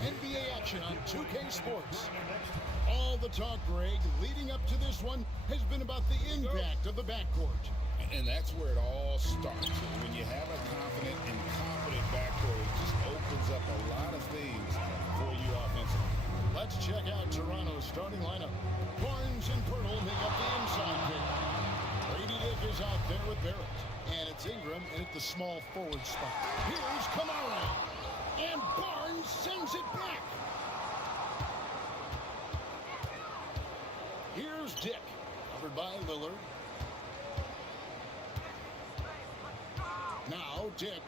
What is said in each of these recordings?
NBA action on 2K Sports. All the talk, Greg, leading up to this one has been about the impact of the backcourt. And that's where it all starts. When you have a confident and competent backcourt, it just opens up a lot of things for you offensively. Let's check out Toronto's starting lineup. Barnes and Pirtle make up the inside pair. Brady Dick is out there with Barrett. And it's Ingram in at the small forward spot. Here's Kamara. And Barnes sends it back. Here's Dick, covered by Lillard. Now Dick.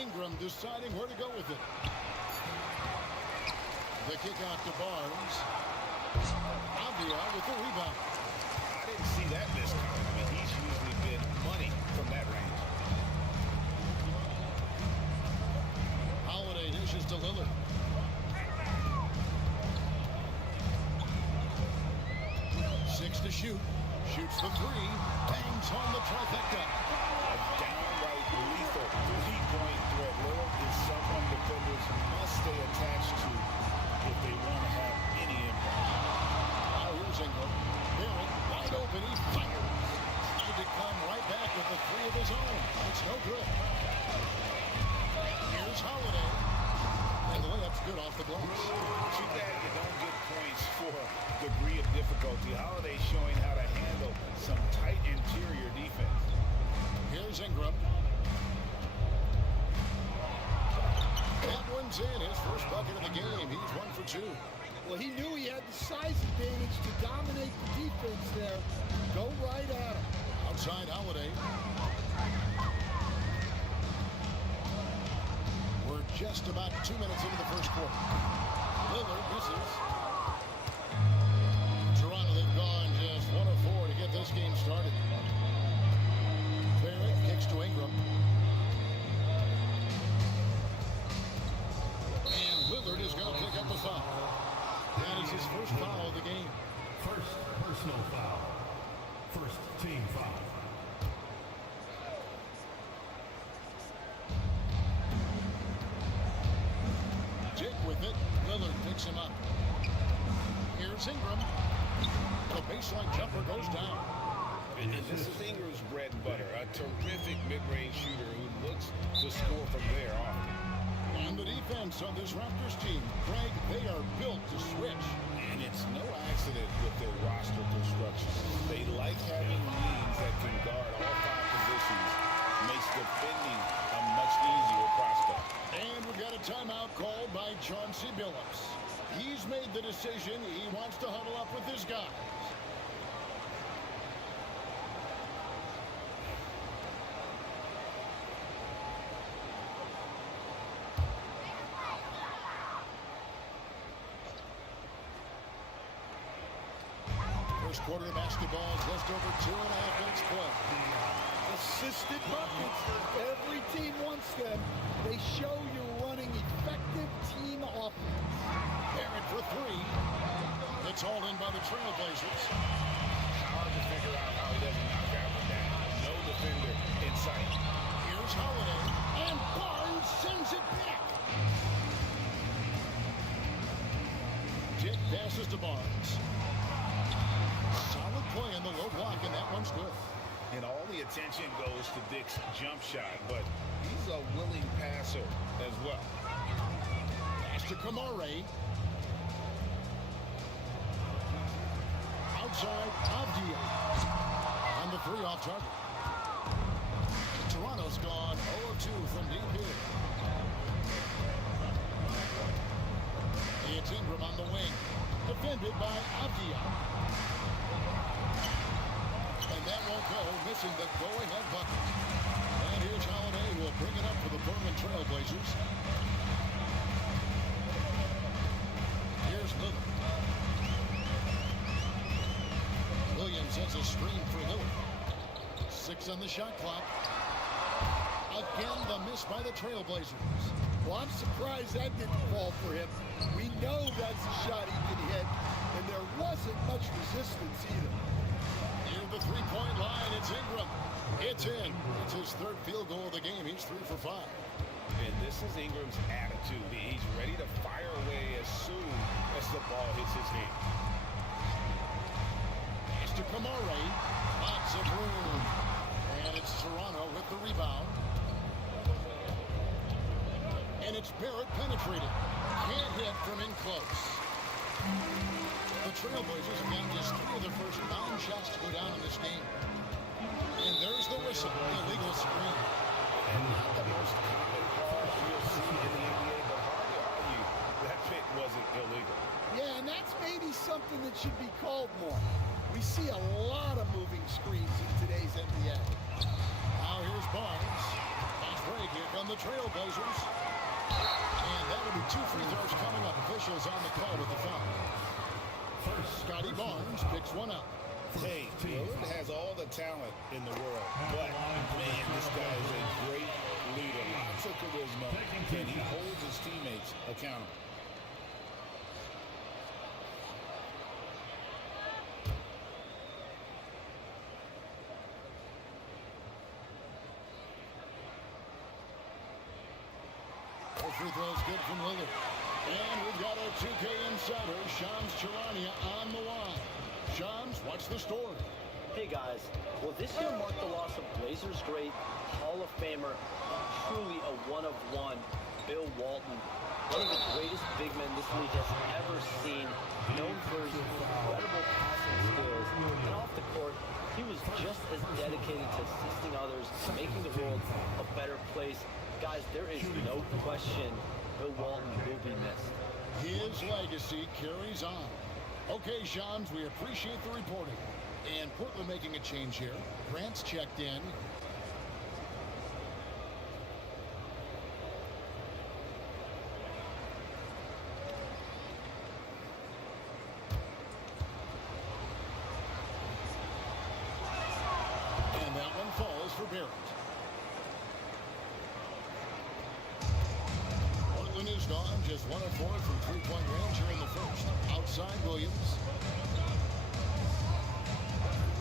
Ingram deciding where to go with it. The kick out to Barnes. Avdia with the rebound. I didn't see that miss coming. I mean, he's usually been money from that range. Holiday dishes to Lillard. Six to shoot. Shoots the three. Bangs on the trifecta. A downright lethal three-point threat. Lillard is someone defenders must stay attached to if they want to have any impact. Now here's Ingram. Barrett wide open. He fires. Tried to come right back with the three of his own. It's no good. Here's Holiday. And the layup's good off the glass. Too bad you don't get points for degree of difficulty. Holiday showing how to handle some tight interior defense. Here's Ingram. That one's in. His first bucket of the game. He's 1 for 2. Well, he knew he had the size advantage to dominate the defense there. Go right at him. Outside Holiday. We're just about 2 minutes into the first quarter. Lillard misses. Toronto, they've gone just 1 of 4 to get this game started. Barrett kicks to Ingram. And Lillard is going to pick up a foul. That is his first foul of the game. First personal foul. First team foul. Dick with it. Lillard picks him up. Here's Ingram. The baseline jumper goes down. And this is Ingram's bread and butter. A terrific mid-range shooter who looks to score from there often. And the defense on this Raptors team, Greg, they are built to switch. And it's no accident with their roster construction. They like having wings that can guard all 5 positions. Makes defending a much easier prospect. And we've got a timeout called by Chauncey Billups. He's made the decision. He wants to huddle up with his guys. First quarter of basketball, just over 2.5 minutes played. Assisted buckets. Every team wants them. They show you're running effective team offense. Barrett for 3. It's hauled in by the Trailblazers. Hard to figure out how he doesn't knock out with that. No defender in sight. Here's Holiday. And Barnes sends it back. Dick passes to Barnes. Solid play in the low block, and that one's good. And all the attention goes to Dick's jump shot, but he's a willing passer as well. Pass to Kamara. Outside, Avdia. On the 3 off target. Toronto's gone 0 of 2 from deep here. It's Ingram on the wing. Defended by Avdia. And that won't go, missing the go-ahead bucket. And here's Holiday, who will bring it up for the Portland Trailblazers. Here's Lillard. Williams has a screen for Lillard. 6 on the shot clock. Again, the miss by the Trailblazers. Well, I'm surprised that didn't fall for him. We know that's a shot he can hit, and there wasn't much resistance either. Near the three-point line, it's Ingram. It's in. It's his 3rd field goal of the game. He's 3 for 5. And this is Ingram's attitude. He's ready to fire away as soon as the ball hits his hand. It's to Kamare. Lots of room. And it's Toronto with the rebound. And it's Barrett penetrating. Can't hit from in close. The Trailblazers have gotten just 3 of their first 9 shots to go down in this game. And there's the whistle, the illegal screen. And not the most common call you'll see in the NBA, but hard to argue that pick wasn't illegal. Yeah, and that's maybe something that should be called more. We see a lot of moving screens in today's NBA. Now here's Barnes. Fast break. Here come the Trailblazers. And that'll be 2 free throws coming up. Officials on the call with the foul. First, Scotty Barnes picks one up. Hey, Lillard has all the talent in the world, but, man, this guy is a great leader. Lots of charisma, and he holds his teammates accountable. Free throws good from Lillard. And we've got our 2K insider, Shams Charania, on the line. Shams, what's the story? Hey guys, well this year marked the loss of Blazers great, Hall of Famer, truly a one-of-one, Bill Walton. One of the greatest big men this league has ever seen, known for his incredible passing skills. And off the court, he was just as dedicated to assisting others, making the world a better place. Guys, there is no question Bill Walton will be missed. His legacy carries on. Okay, Shams, we appreciate the reporting. And Portland making a change here. Grant's checked in. And that one falls for Barrett. Portland is gone, just 1 of 4 from three-point range here in the first. Outside Williams.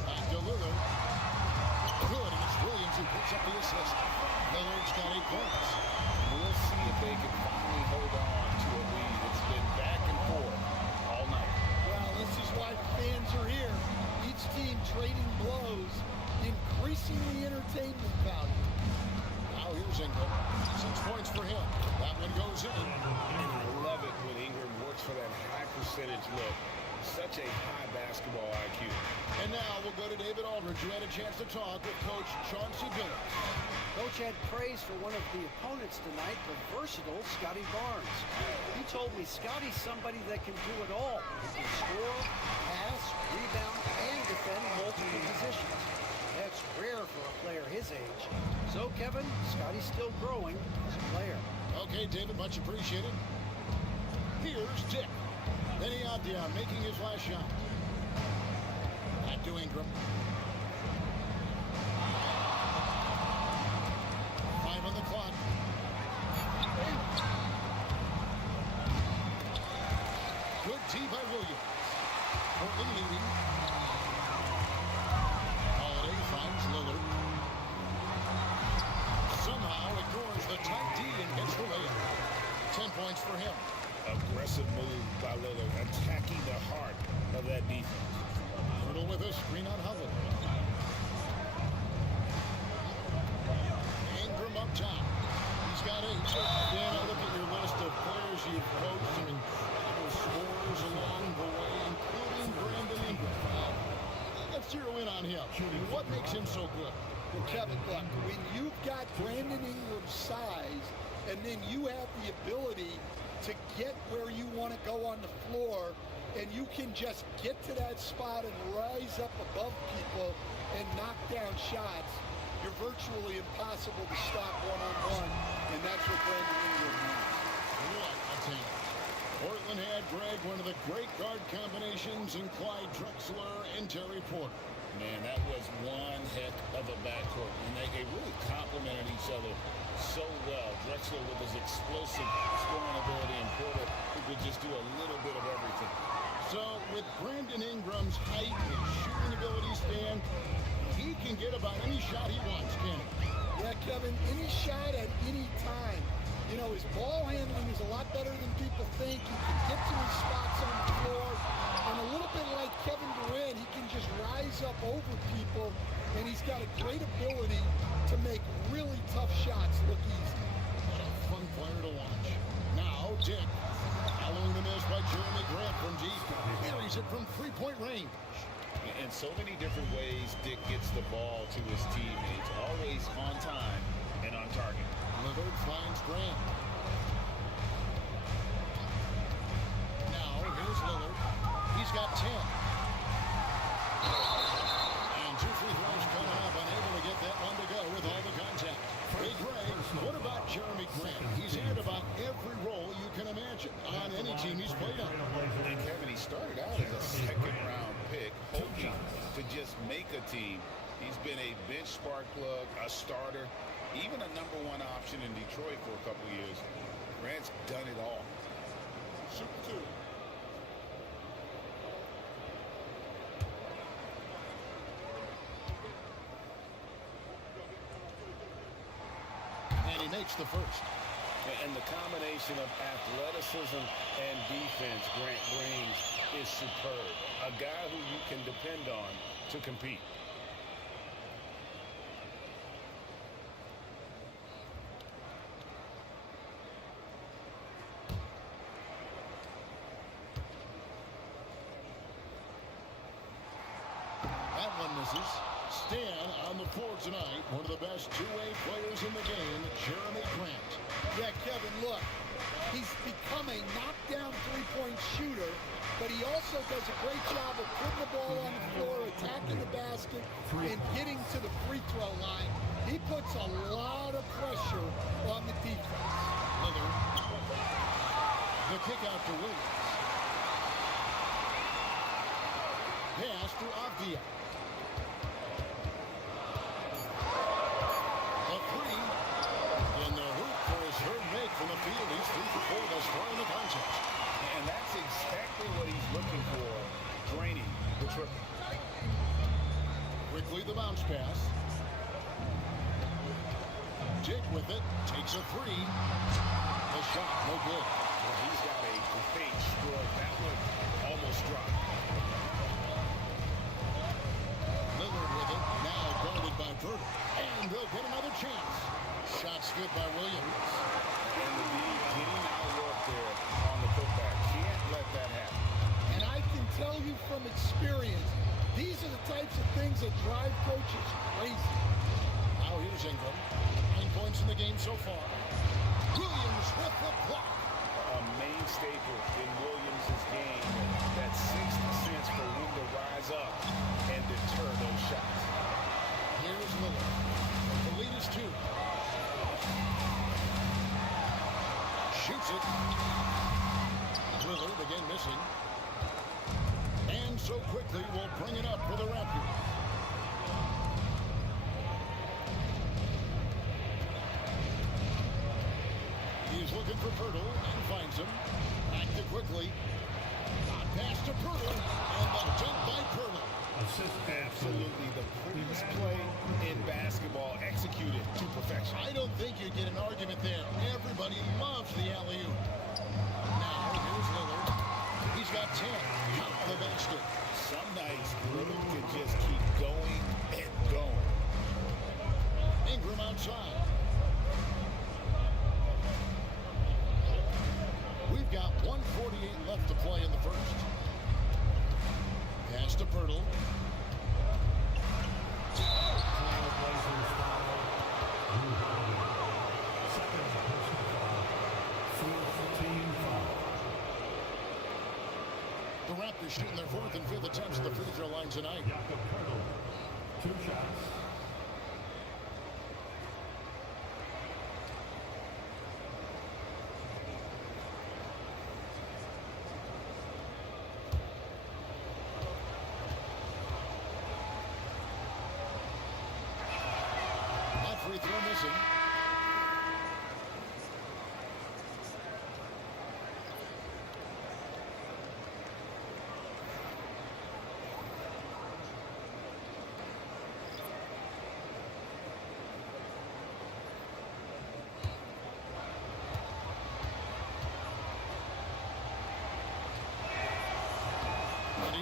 Back to Lillard. Good, and it's Williams who picks up the assist. Lillard's got 8 points. We'll see if they can finally hold on to a lead. It's been back and forth all night. Well, this is why the fans are here. Each team trading blows, increasing the entertainment value. Now here's Ingram. 6 points for him. That one goes in. And I love it when Ingram works for that high percentage look. Such a high basketball IQ. And now we'll go to David Aldridge, who had a chance to talk with Coach Chauncey Billups. Coach had praise for one of the opponents tonight, the versatile Scotty Barnes. He told me Scotty's somebody that can do it all. He can score, pass, rebound, and defend multiple positions. That's rare for a player his age. So, Kevin, Scotty's still growing as a player. Okay, David, much appreciated. Here's Dick. Benny Abdia making his last shot. Back to Ingram. 5 on the clock. Good tee by Williams. Portland leading. Holiday finds Lillard. Somehow ignores the tight D and gets the layup. 10 points for him. Aggressive move by Lillard, attacking the heart of that defense. Middle with a screen on Hubbard. Ingram up top. He's got 8. Dan, I look at your list of players you've coached. I mean, scorers along the way, including Brandon Ingram. Let's zero in on him. What makes him so good? Well, Kevin, look, when you've got Brandon Ingram's size, and then you have the ability to get where you want to go on the floor, and you can just get to that spot and rise up above people and knock down shots, you're virtually impossible to stop one-on-one, and that's what Brandon Ingram means. What a team. Portland had Greg, one of the great guard combinations, in Clyde Drexler and Terry Porter. Man, that was one heck of a backcourt, and they really complemented each other so well. Drexler with his explosive scoring ability, and Porter who could just do a little bit of everything. So with Brandon Ingram's height and shooting ability span, he can get about any shot he wants, can't he? Yeah, Kevin, any shot at any time. You know, his ball handling is a lot better than people think. He can get to his spots on the floor. And a little bit like Kevin Durant, he can just rise up over people. And he's got a great ability to make really tough shots look easy. What a fun player to watch. Now, Dick. Following the miss by Jeremy Grant from deep. Buries it from three-point range. In so many different ways, Dick gets the ball to his teammates. Always on time and on target. Lillard finds Grant. Now, here's Lillard. He's got 10. And 2 free throws coming up, unable to get that one to go with all the contact. Hey, Greg, what about Jeremy Grant? He's had about every role you can imagine on any team he's played on. And Kevin, he started out as a second-round pick, hoping to just make a team. He's been a bench spark plug, a starter, even a #1 option in Detroit for a couple years. Grant's done it all. Shoot 2. And he makes the first. And the combination of athleticism and defense Grant brings is superb. A guy who you can depend on to compete. That one misses. Stan on the floor tonight. One of the best two-way players in the game, Jeremy Grant. Yeah, Kevin, look, he's become a knockdown three-point shooter, but he also does a great job of putting the ball on the floor, attacking the basket, and getting to the free throw line. He puts a lot of pressure on the defense. Lillard. The kick out to Williams. Pass to Avdia. A three. In the hoop for his third make from the field. He's 3 for 4 thus far in the contest. And that's exactly what he's looking for, draining the triple. Quickly the bounce pass. Dick with it. Takes a three. The shot, no good. Well, he's got a great stroke. That one almost dropped. Lillard with it. Now guarded by Verter. And they'll get another chance. Shot's good by Williams. And the lead getting out of work there on the putback. Can't let that happen. And I can tell you from experience, these are the types of things that drive coaches crazy. Now here's Ingram. 9 points in the game so far. Williams with the block. A main staple in Williams' game. That sixth sense for when to rise up and deter those shots. Here's Lillard. The lead is 2. Shoots it. Lillard again missing. And so quickly will bring it up for the Raptors. He's looking for Pirtle and finds him. Back to quickly. Pass to Pirtle. And the dunk by Pirtle. Absolutely the prettiest play in basketball, executed to perfection. I don't think you get an argument there. Everybody loves the alley-oop. Now, here's Lillard. He's got 10. Count the basket. Some nights, Lillard can just keep going and going. Ingram outside. We've got 1:48 left to play in the first. Pass to Pirtle. Trailblazers foul. Second personal foul. Fourth team foul. The Raptors shooting their 4th and 5th attempts at the free throw line tonight. Jakob Pirtle. 2 shots. Free throw missing.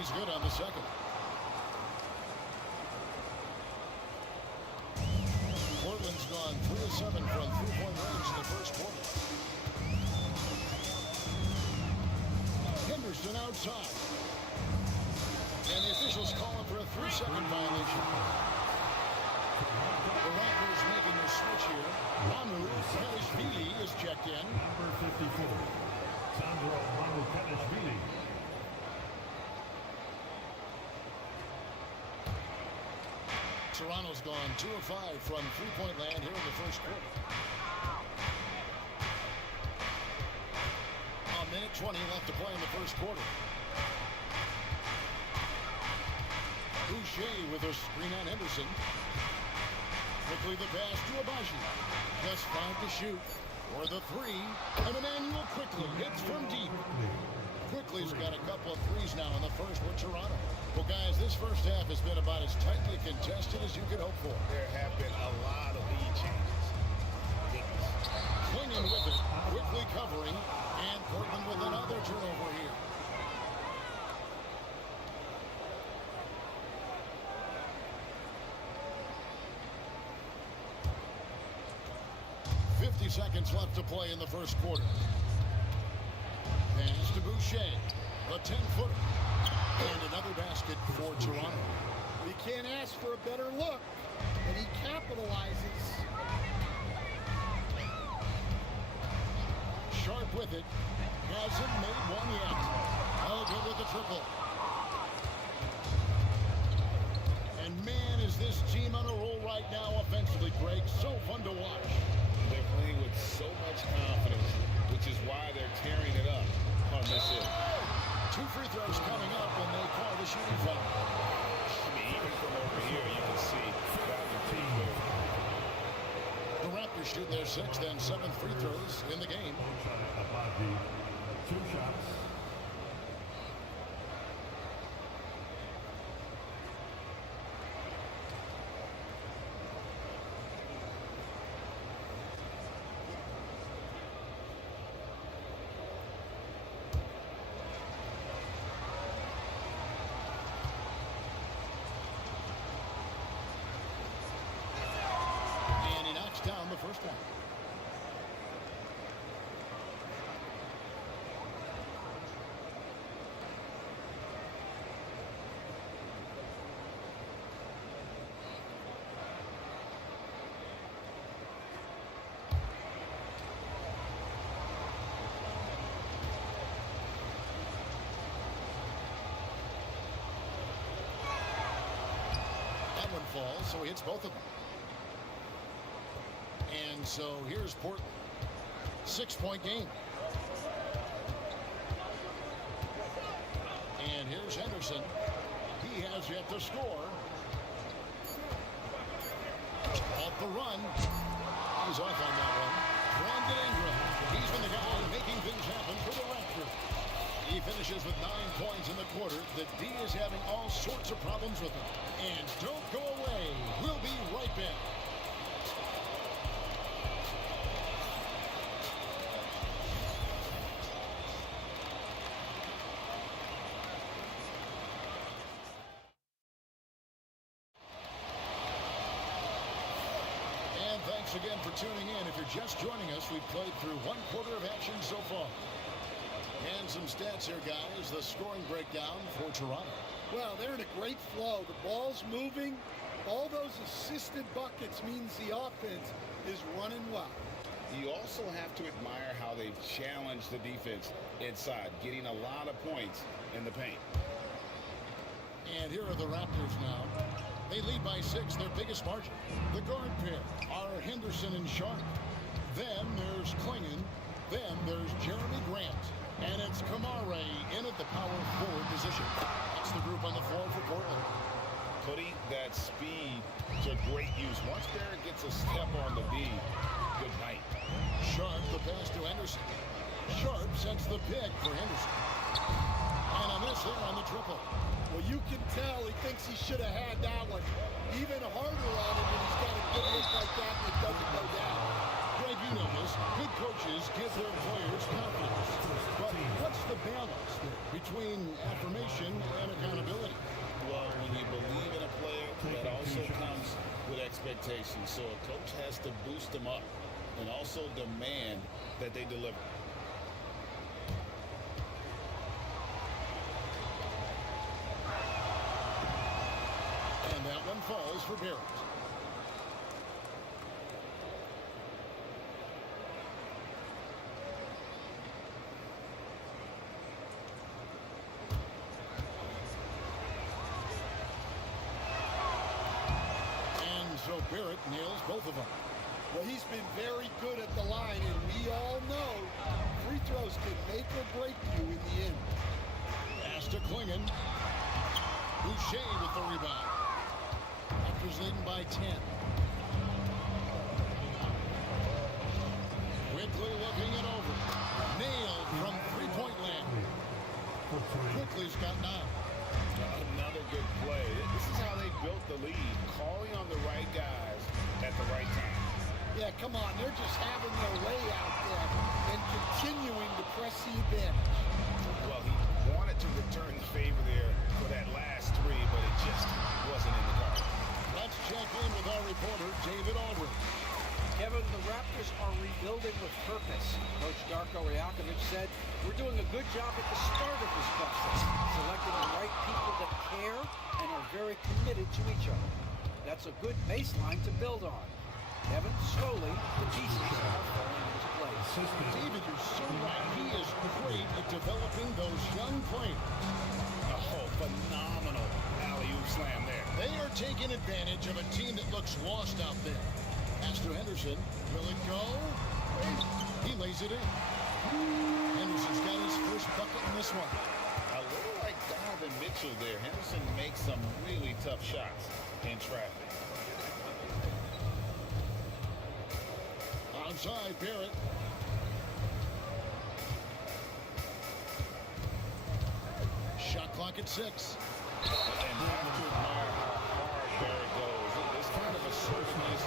He's good on the second. Portland's gone 3 of 7 from three-point range in the first quarter. Henderson outside. And the officials calling for a 3-second violation. The Raptors making a switch here. Ramu is checked in. Number 54, Sandro Mamukelashvili. Toronto's gone 2 of 5 from three-point land here in the first quarter. A minute 20 left to play in the first quarter. Boucher with a screen on Henderson. Quickly the pass to Abaji. Just 5 to shoot. For the three. And Emmanuel Quickly hits from deep. Quickly's got a couple of threes now in the first with Toronto. Well, guys, this first half has been about as tightly contested as you could hope for. There have been a lot of lead changes. Clinging with it, quickly covering, and Portland with another turnover here. Seconds left to play in the first quarter. Pass to Boucher, a 10-footer, and another basket for Toronto. We can't ask for a better look, and he capitalizes. Sharp with it, hasn't made one yet. Oh, good with the triple. And man, is this team on a roll right now offensively, Greg. So fun to watch. They're playing with so much confidence, which is why they're tearing it up on this end. 2 free throws coming up, and they call the shooting foul. I mean, even from over here, you can see that team. The Raptors shooting their 6th and 7th free throws in the game. 2 shots. Down the first one. That one falls, so he hits both of them. And so here's Portland. 6-point game. And here's Henderson. He has yet to score. Off the run. He's off on that one. Brandon Ingram. He's been the guy making things happen for the Raptors. He finishes with 9 points in the quarter. The D is having all sorts of problems with him. And don't go away. We'll be right back. Thanks again for tuning in. If you're just joining us, we've played through 1 quarter of action so far. And some stats here, guys. The scoring breakdown for Toronto. Well, they're in a great flow. The ball's moving. All those assisted buckets means the offense is running well. You also have to admire how they've challenged the defense inside, getting a lot of points in the paint. And here are the Raptors now. They lead by 6, their biggest margin. The guard pair are Henderson and Sharp. Then there's Klingon. Then there's Jeremy Grant. And it's Kamare in at the power forward position. That's the group on the floor for Portland. Putting that speed to great use. Once Barrett gets a step on the D, good night. Sharp, the pass to Henderson. Sharp sets the pick for Henderson. And a miss there on the triple. Well, you can tell he thinks he should have had that one even harder on him when he's got a good look like that and it doesn't go down. Greg, you know this. Good coaches give their players confidence. But what's the balance there between affirmation and accountability? so a coach has to boost them up and also demand that they deliver. And that one falls for Barrett. So Barrett nails both of them. Well, he's been very good at the line, and we all know free throws can make or break you in the end. Pass to Klingon. Boucher with the rebound. Raptors leading by 10. Quickly looking it over. Nailed from three-point land. Quickly's got 9. Another good play. This is how they built the lead, calling on the right guys at the right time. Yeah, come on. They're just having their way out there and continuing to press the advantage. Well, he wanted to return the favor there for that last three, but it just wasn't in the cards. Let's check in with our reporter, David Aldridge. Kevin, the Raptors are rebuilding with purpose. Coach Darko Rajakovic said, "We're doing a good job at the start of this process, selecting the right people that care and are very committed to each other. That's a good baseline to build on." Kevin, slowly, the pieces are falling into place. David, you're so right. He is great at developing those young players. Oh, phenomenal alley-oop slam there. They are taking advantage of a team that looks lost out there. Pass to Henderson. Will it go? He lays it in. Henderson's got his first bucket in this one. A little like Donovan Mitchell there. Henderson makes some really tough shots in traffic. Outside, Barrett. Shot clock at 6. And have to admire how hard Barrett goes. This kind of assertiveness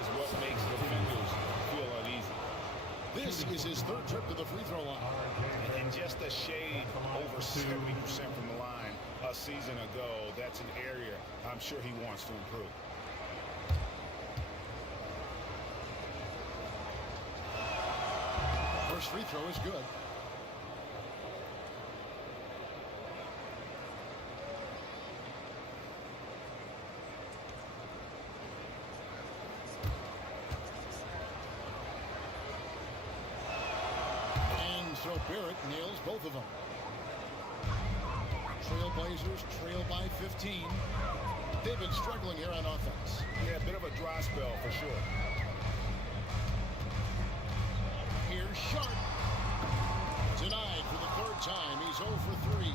is what makes defenders feel uneasy. This is his third trip to the free throw line. And just a shade over 70% from the line a season ago. That's an area I'm sure he wants to improve. First free throw is good. And so Barrett nails both of them. Trailblazers trail by 15. They've been struggling here on offense. Yeah, a bit of a dry spell for sure. Here's Sharp. Denied for the third time. He's 0 for 3.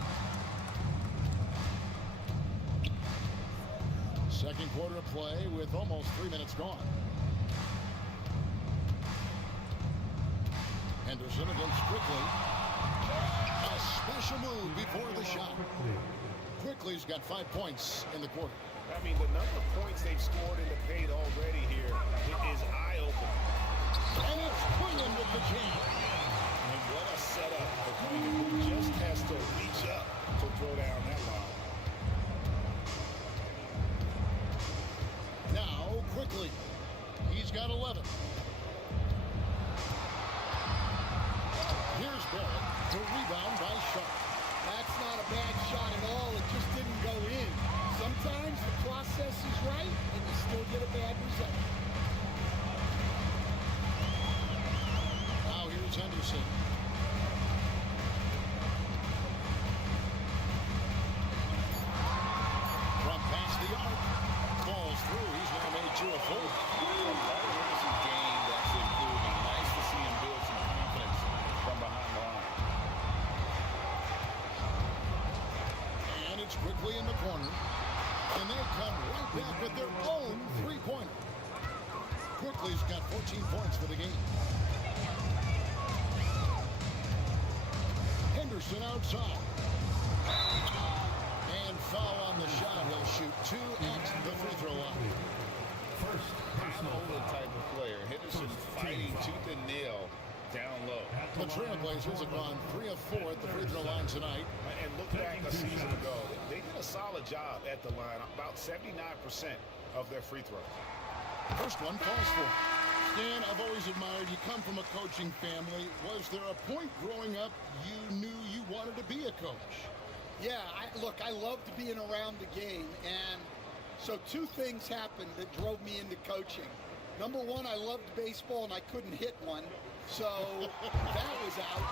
Second quarter of play with almost 3 minutes gone. Henderson against Quickly. A special move before the shot. Quickly's got 5 points in the quarter. I mean, the number of points they've scored in the paint already here is eye-opening. And it's Quinlan with the jam. And what a setup for Quinlan, who just has to reach up to throw down that line. Now, Quickly. He's got 11. Here's Barrett. The rebound by Sharp. That's not a bad shot at all. It just didn't go in. Sometimes the process is right, and you still get a bad result. Now here's Henderson. From past the arc. Falls through. He's now made 2 of 4. Henderson's game that's improving. Nice to see him build some confidence from behind the line. And it's Quickly in the corner. And they come right back with their own three-pointer. Quickly's got 14 points for the game. Henderson outside. And foul on the shot. He'll shoot 2 at the free throw line. First personal Older foul. type of player. Henderson fighting tooth and nail down low. The Trailblazers have gone 3 of 4 at the free throw line tonight. And look back a season ago. They did a solid job at the line. About 79% of their free throws. First one falls for him. Stan, I've always admired you. Come from a coaching family. Was there a point growing up you knew you wanted to be a coach? Yeah, look, I loved being around the game, and so two things happened that drove me into coaching. Number one, I loved baseball, and I couldn't hit one, so that was out.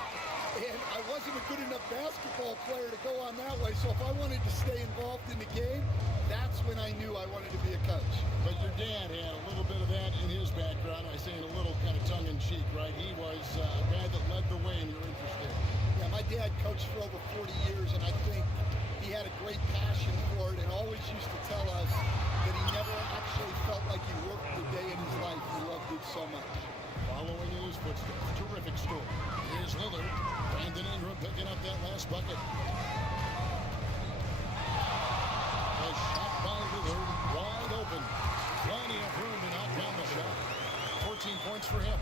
And I wasn't a good enough basketball player to go on that way, so if I wanted to stay involved in the game, that's when I knew I wanted to be a coach. But your dad had a little bit of that in his background. I say in a little kind of tongue-in-cheek, right? He was a guy that led the way, and you're interested. Yeah, my dad coached for over 40 years, and I think he had a great passion for it and always used to tell us that he never actually felt like he worked a day in his life. He loved it so much. Following in his footsteps. Terrific story. Here's Lillard. Brandon Ingram picking up that last bucket. A shot by Lillard. Wide open. Plenty of room to knock down the shot. 14 points for him.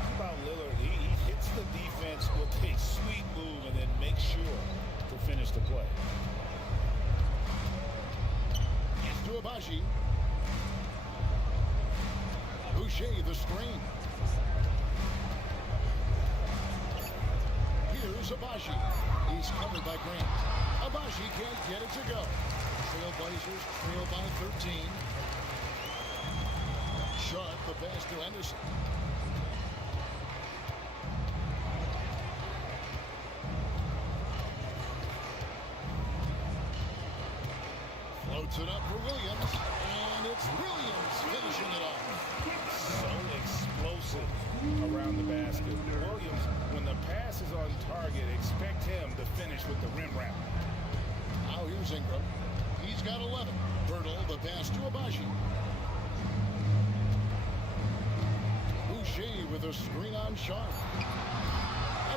How about Lillard? He hits the defense with a sweet move and then makes sure to finish the play. To Abaji. Boucher the screen. Here's Abaji. He's covered by Grant. Abaji can't get it to go. Trailblazers trail by 13. Sharp the pass to Henderson. Floats it up for Williams, and it's Williams finishing it off. So explosive around the basket. Williams, when the pass is on target, expect him to finish with the rim wrap. Now here's Ingram. He's got 11. Bertle, the pass to Abaji. Boucher with a screen on Sharp.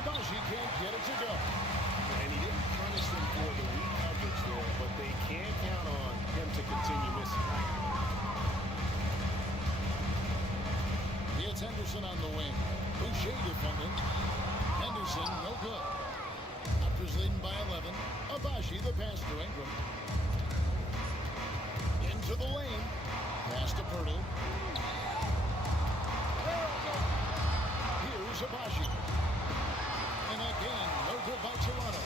Abaji can't get it to go. And he didn't punish them for the weak coverage there, but they can count on him to continue missing. It's Henderson on the wing. Boucher defending. Henderson, no good. Raptors leading by 11. Abaji, the pass to Ingram. Into the lane. Pass to Bertle. Here's Abaji. And again, no good by Toronto.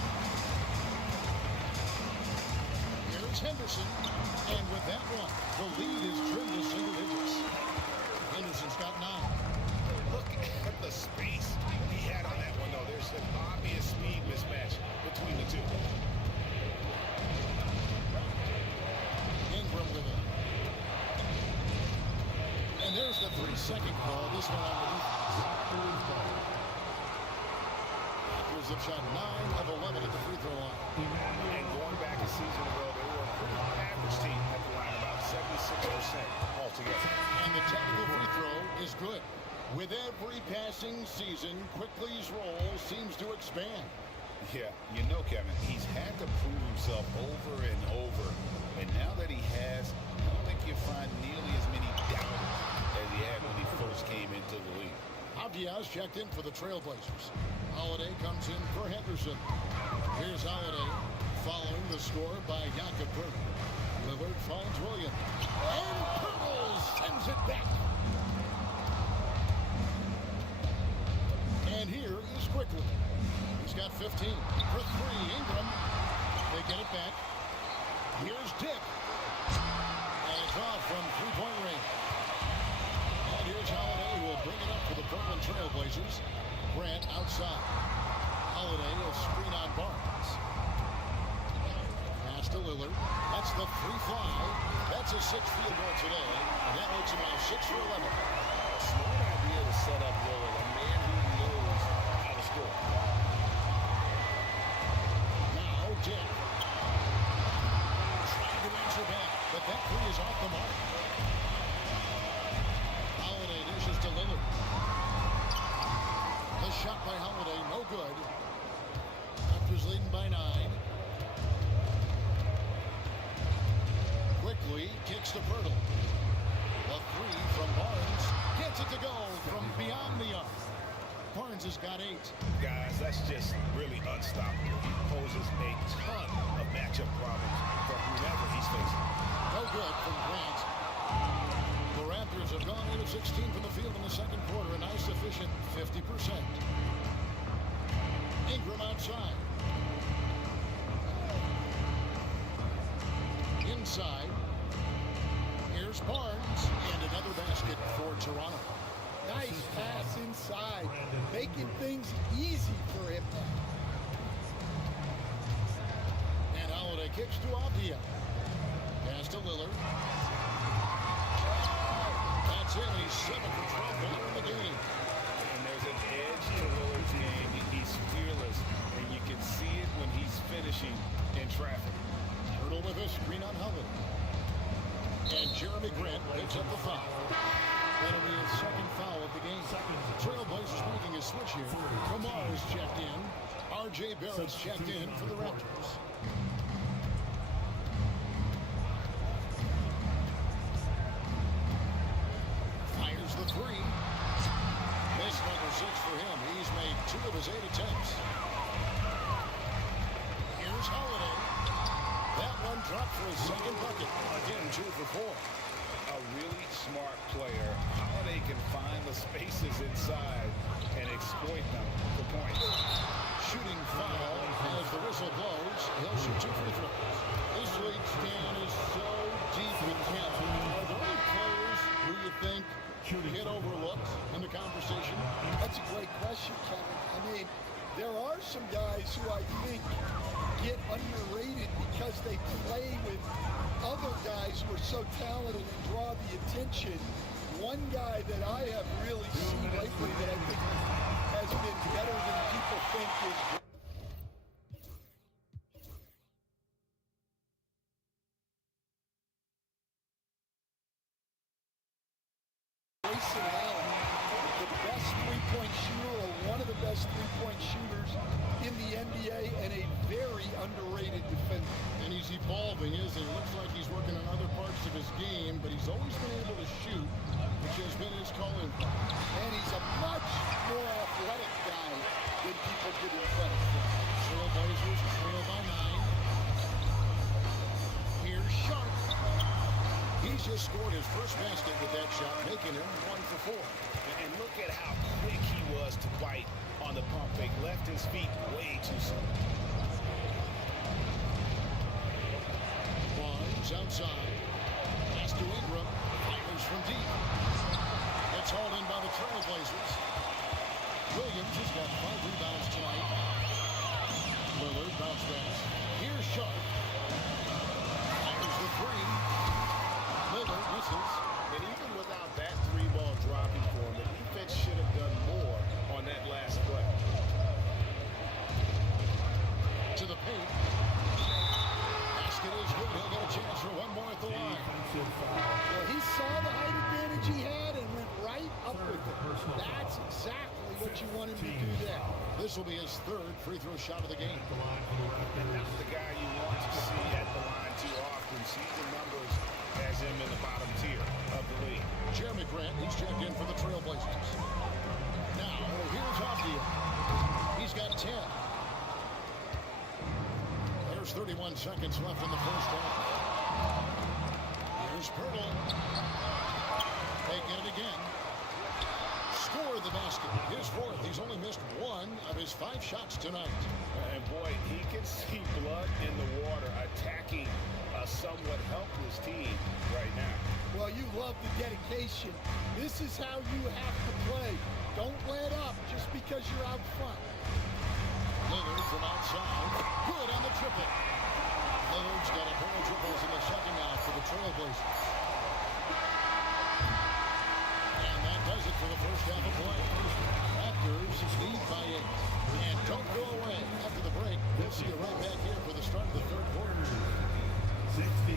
Here's Henderson. And with that one, the lead is trimmed to single digits. Henderson's got 9. Look at the space he had on that one, though. There's an obvious speed mismatch between the two. Ingram with it. And there's the 3-second call. This one on the defense. Raptors have shot 9 of 11 at the free throw line. And going back a season ago, they were a pretty average team at the line, about 76% altogether. And the technical free throw is good. With every passing season, Quickly's role seems to expand. Yeah, you know, Kevin, he's had to prove himself over and over. And now that he has, I don't think you'll find nearly as many doubters as he had when he first came into the league. Diaz checked in for the Trailblazers. Holiday comes in for Henderson. Here's Holiday following the score by Jakob Bertle. Lillard finds Williams. And Bertle sends it back. And here is Quickly. He's got 15. For 3, Ingram. They get it back. Here's Dick. And it's off from three-point range. And here's Holiday, who will bring it up for the Portland Trailblazers. Grant outside. Holiday will screen on Barnes. Pass to Lillard. That's the 3-fly. That's a 6th field goal today. And that makes him now 6 for 11. A smart idea to set up Lillard, a man who knows how to score. Now Dick. Trying to answer back, but that 3 is off the mark. Holiday dishes to Lillard. The shot by Holiday, no good. Raptors leading by 9. Quickly kicks to Bertle. The 3 from Barnes. Gets it to go from beyond the arc. Barnes has got 8. Guys, that's just really unstoppable. He poses a ton of matchup problems for whoever he's facing. No good from Grant. The Raptors have gone second quarter, a nice efficient 50%. Ingram outside. Inside. Here's Barnes, and another basket for Toronto. Nice pass inside, making things easy for him now. And Holiday kicks to Avdia. Pass to Lillard. That's him. He's 7 for 12 in the game. And there's an edge to Lillard's game. He's fearless, and you can see it when he's finishing in traffic. Hurdle with a screen on Holiday. And Jeremy Grant picks up the foul. That'll be his second foul of the game. Trailblazers making a switch here. Kamar is checked in. R.J. Barrett's checked in for the Raptors. Fires the three. Miss number 6 for him. He's made 2 of his 8 attempts. Here's Holiday. That one dropped for his second bucket. Again, 2 for 4. A really smart player. Holiday can find the spaces inside and exploit them for points. Shooting foul as the whistle blows. He'll shoot 2 free throws. This league stand is so deep in talent. Are there any players who you think get overlooked in the conversation? That's a great question, Kevin. I mean, there are some guys who I think get underrated because they play with other guys who are so talented and draw the attention. One guy that I have really seen lately that I think has been better than people think is Grayson Allen, the best three-point shooter or one of the best three-point shooters in the NBA and a very underrated defender. And he's evolving, isn't he? Looks like he's working on other parts of his game, but he's always been able to shoot, which has been his calling card. And he's a much more athletic guy than people give him credit for. Trailblazers trail by 9. Here's Sharp. He's just scored his first basket with that shot, making him 1 for 4. And look at how quick he was to bite on the pump fake. Left his feet way too soon. Barnes outside. Pass to Ingram. Fires from deep. It's hauled in by the Trailblazers. Williams has got 5 rebounds tonight. Lillard bounce pass. Here's Sharp. Fires the 3. Lillard misses. And even without that 3-ball dropping for him, the defense should have done more on that last play. To the paint. Basket is good. He'll get a chance for one more at the line. Well, he saw the height advantage he had and went right up with it. That's exactly what you want him to do there. This will be his 3rd free throw shot of the game. And that's the guy you want to see at the line too often. Season numbers has him in the bottom tier of the league. Jeremy Grant, he's checked in for the Trailblazers. Now, here's Avdia. He's got 10. There's 31 seconds left in the first half. Here's Pirtle. They get it again. Score the basket. His 4th. He's only missed 1 of his 5 shots tonight. And boy, he can see blood in the water attacking a somewhat helpless team right now. Well, you love the dedication. This is how you have to play. Don't let up just because you're out front. Lillard from outside. Good on the triple. Lillard's got a pair of triples in the second half for the Trailblazers. And that does it for the first half of play. Raptors lead by 8. And don't go away. After the break, we'll see you right back here for the start of the 3rd quarter. 62.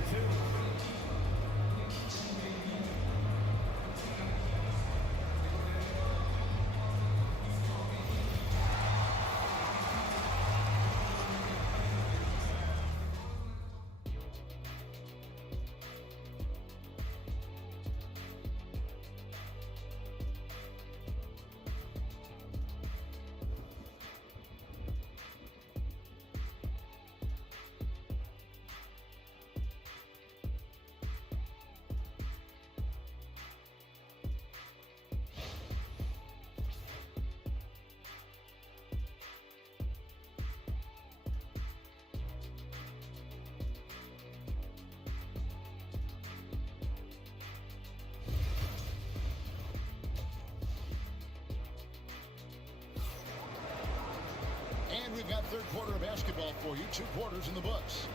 And we've got third quarter of basketball for you. 2 quarters in the books.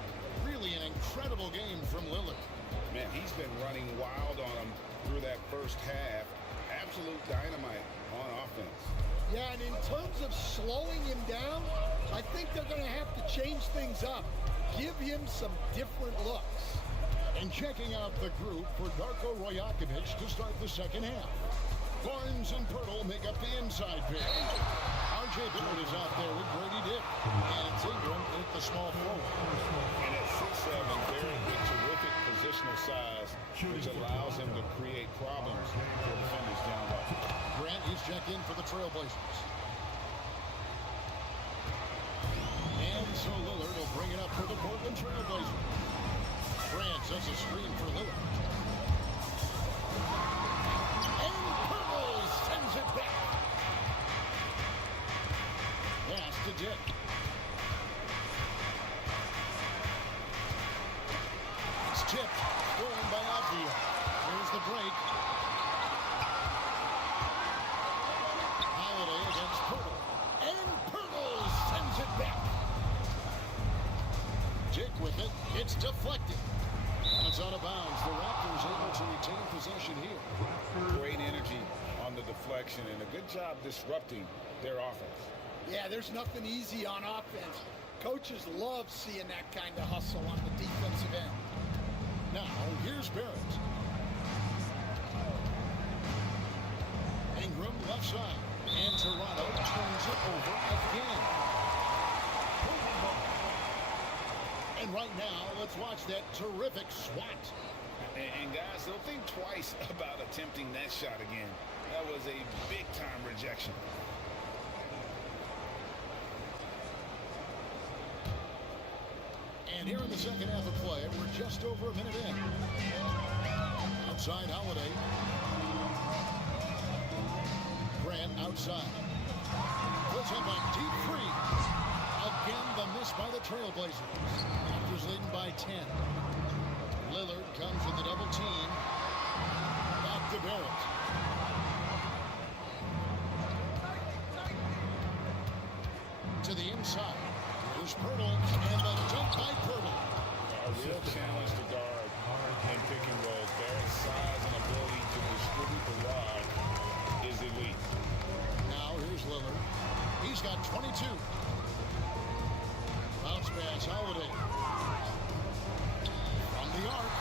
Really an incredible game from Lillard. Man, he's been running wild on him through that first half. Absolute dynamite on offense. Yeah, and in terms of slowing him down, I think they're going to have to change things up. Give him some different looks. And checking out the group for Darko Rojakovic to start the second half. Barnes and Pirtle make up the inside pick. R.J. Barrett is out there with Grady Dick. And it's Ingram at the small forward. And at 6'7", Barrett with terrific positional size, which allows him to create problems for defenders down low. Grant, he's checked in for the Trailblazers. And so Lillard will bring it up for the Portland Trailblazers. Grant sets a screen for Lillard. And Pirtle sends it back. Pass to Dick. It's tipped. Stolen by Avdia. Here's the break. Holiday against Pirtle. And Pirtle sends it back. Dick with it. It's deflected. And it's out of bounds. The Raptors able to retain possession here. Great energy on the deflection and a good job disrupting their offense. Yeah, there's nothing easy on offense. Coaches love seeing that kind of hustle on the defensive end. Now, here's Barrett. Ingram left side. And Toronto turns it over again. And right now, let's watch that terrific swat. And guys, they'll think twice about attempting that shot again. That was a big-time rejection. And here in the second half of play, we're just over a minute in. Outside Holiday. Grant outside. Puts up a deep three. Again, the miss by the Trailblazers. Raptors leading by 10. Lillard comes with the double team. Back to Barrett. To the inside. Here's Pirtle, and the dunk by Pirtle. A real challenge to guard and pick and roll. Barrett's size and ability to distribute the rod is elite. Now here's Lillard. He's got 22. Bounce pass, Holiday. From the arc.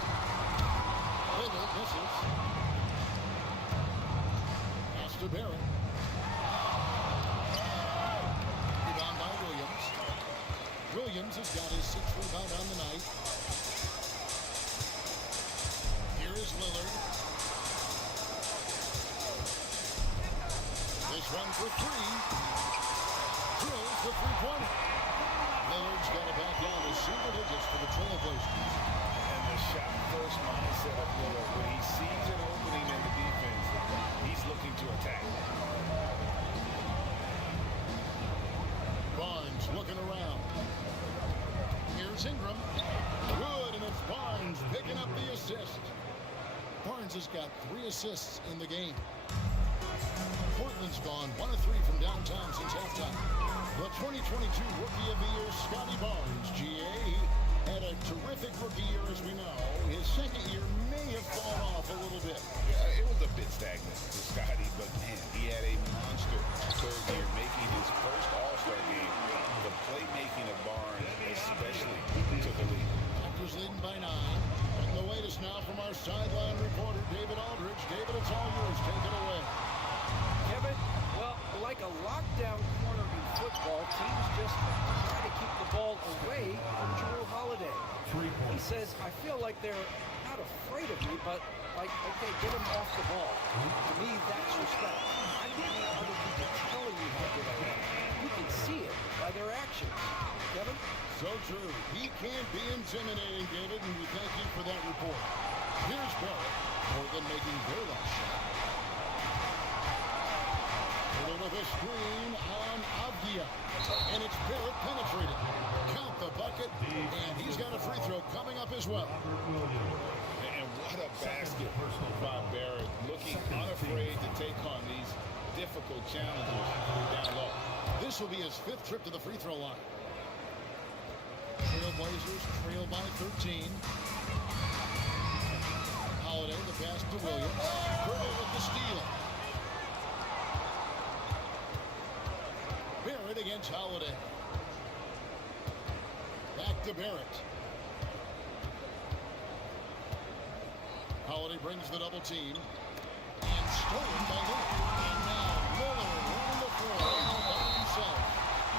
Lillard misses. Pass to Barrett. Rebound by Williams. Williams has got his 6th rebound on the night. Here is Lillard. This one for 3. Drills the three-pointer. Lillard's got it back down to single digits for the Trailblazers. And the shot-first mindset of Lillard, when he sees an opening in the defense, he's looking to attack. Barnes looking around. Here's Ingram. Good, and it's Barnes picking up the assist. Barnes has got 3 assists in the game. Portland's gone 1 of 3 from downtown since halftime. The 2022 Rookie of the Year, Scotty Barnes, GA, had a terrific rookie year, as we know. His second year may have fallen off a little bit. Yeah, it was a bit stagnant for Scotty, but man, he had a monster third year, making his first All-Star game. The playmaking of Barnes especially took the lead. Raptors leading by 9. And the latest now from our sideline reporter, David Aldridge. David, it's all yours. Take it away. Kevin, well, like a lockdown corner in football, teams just try to keep the ball away from Jrue Holiday. He says, I feel like they're not afraid of me, but like, okay, get him off the ball. To me, that's respect. I don't need other people telling you how good I am. You can see it by their actions. Kevin? So true. He can't be intimidating, David, and we thank you for that report. Here's Barrett. Portland making their last shot. With a screen on Avdia. And it's Barrett penetrated. Count the bucket, and he's got a free throw coming up as well. And what a basket by Barrett, looking unafraid to take on these difficult challenges down low. This will be his 5th trip to the free throw line. Trailblazers trail by 13. Holiday, the pass to Williams. Burrow with the steal. Barrett against Holiday. Back to Barrett. Holiday brings the double team. And stolen by Lillard. And now Lillard running the floor all by himself.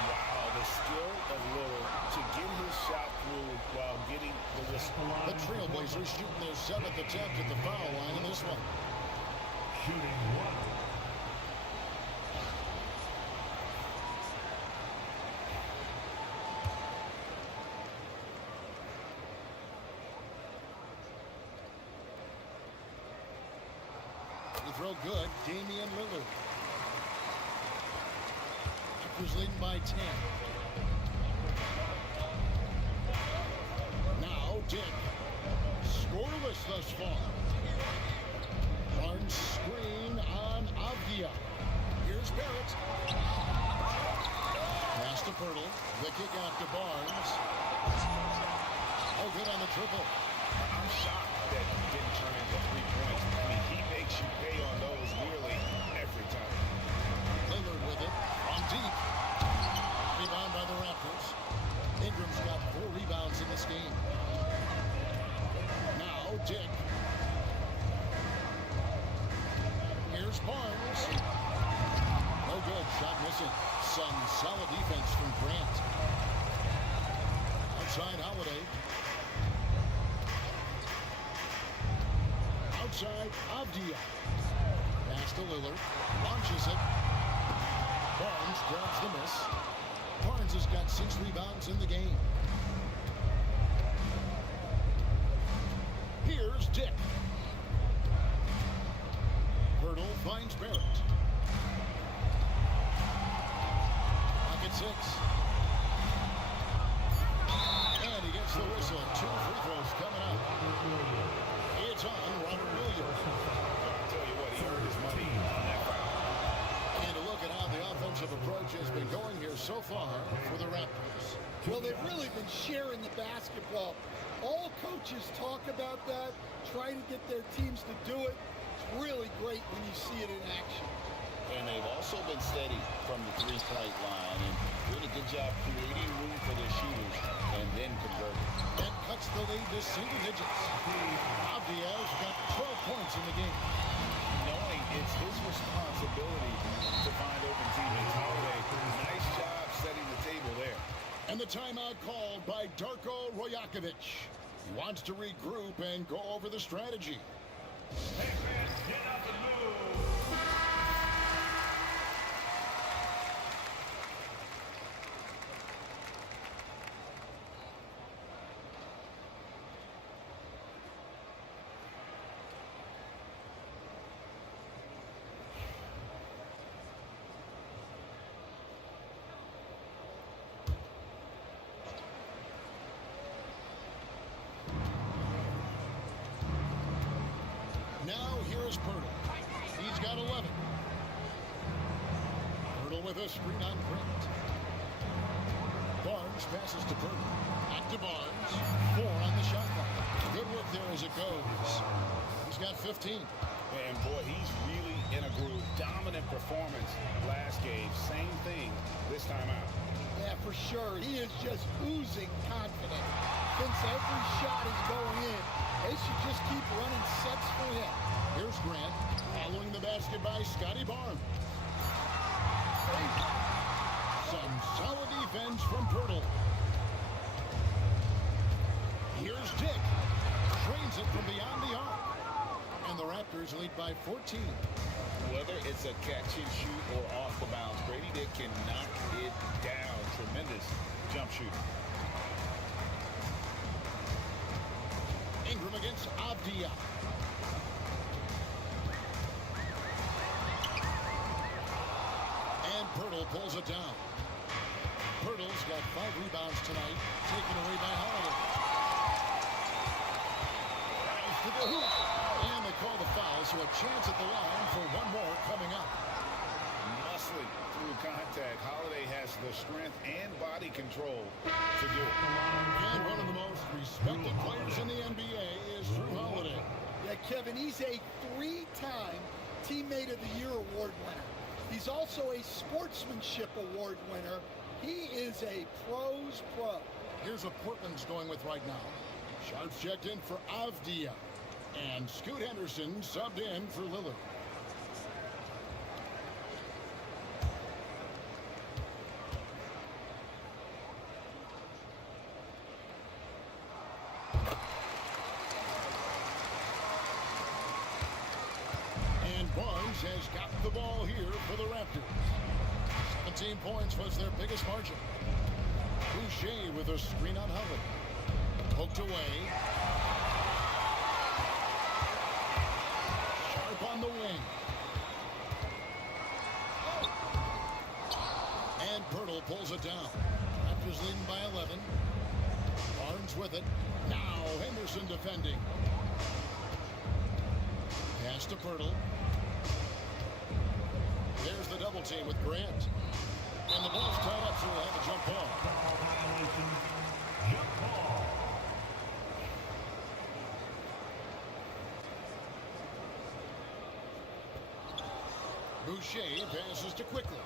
Wow, the skill of Lillard to get his shot through while getting the whistle. The Trailblazers shooting their 7th attempt at the foul line in this one. Shooting 1. The throw good, Damian Lillard. Raptors leading by 10. Now Dick. Scoreless thus far. Barnes screen on Avdia. Here's Barrett. Pass to Pirtle. The kick out to Barnes. Oh, good on the triple. I'm shocked that he didn't turn into 3 points. I mean, he makes you pay on those nearly every time. Lillard with it on deep. Rebound by the Raptors. Ingram's got 4 rebounds in this game. Now Dick. Here's Barnes. No good. Shot missing. Some solid defense from Grant. Outside Holiday. Outside Avdia. Pass to Lillard. Launches it. Barnes grabs the miss. Barnes has got 6 rebounds in the game. Here's Dick. Pirtle finds Barrett. Pocket 6. And he gets the whistle. 2 free throws coming up. It's on Robert Williams. I'll tell you what, he earned his money on that foul. And a look at how the offensive approach has been going here so far for the Raptors. Well, they've really been sharing the basketball. All coaches talk about that, try to get their teams to do it. It's really great when you see it in action. And they've also been steady from the 3-point line and doing a good job creating room for their shooters and then converting. And cuts the lead to single digits. Avdia's got 12 points in the game. Knowing it's his responsibility to find open teammates. Holiday, nice job setting the table there. And the timeout called by Darko Rojakovic. He wants to regroup and go over the strategy. Get up and move. Now here's Pirtle. He's got 11. Pirtle with a screen on Grant. Barnes passes to Pirtle. Back to Barnes. 4 on the shot clock. Good work there as it goes. He's got 15. And boy, he's really in a groove. Dominant performance last game. Same thing this time out. Yeah, for sure. He is just oozing confidence. Thinks every shot is going in. They should just keep running sets for him. Here's Grant, following the basket by Scotty Barnes. Some solid defense from Pirtle. Here's Dick. Trains it from beyond the arc. And the Raptors lead by 14. Whether it's a catch and shoot or off the bounce, Grady Dick can knock it down. Tremendous jump shooter. Ingram against Avdia. And Pirtle pulls it down. Pirtle's got 5 rebounds tonight, taken away by Holiday. Drives to the hoop. And they call the foul, so a chance at the line for one more coming up. especially through contact. Holiday has the strength and body control to do it. And one of the most respected players in the NBA is Drew Holiday. Yeah, Kevin, he's a 3-time Teammate of the Year award winner. He's also a Sportsmanship Award winner. He is a pro's pro. Here's what Portland's going with right now. Sharps checked in for Avdia. And Scoot Henderson subbed in for Lillard. And Barnes has got the ball here for the Raptors. 17 points was their biggest margin. Boucher with a screen on Howard. Poked away. Sharp on the wing. And Pirtle pulls it down. Raptors leading by 11. Barnes with it. Now Henderson defending. Pass to Pirtle. There's the double team with Grant. And the ball's tied up, so we'll have a jump ball. Jump ball. Boucher passes to Quickly.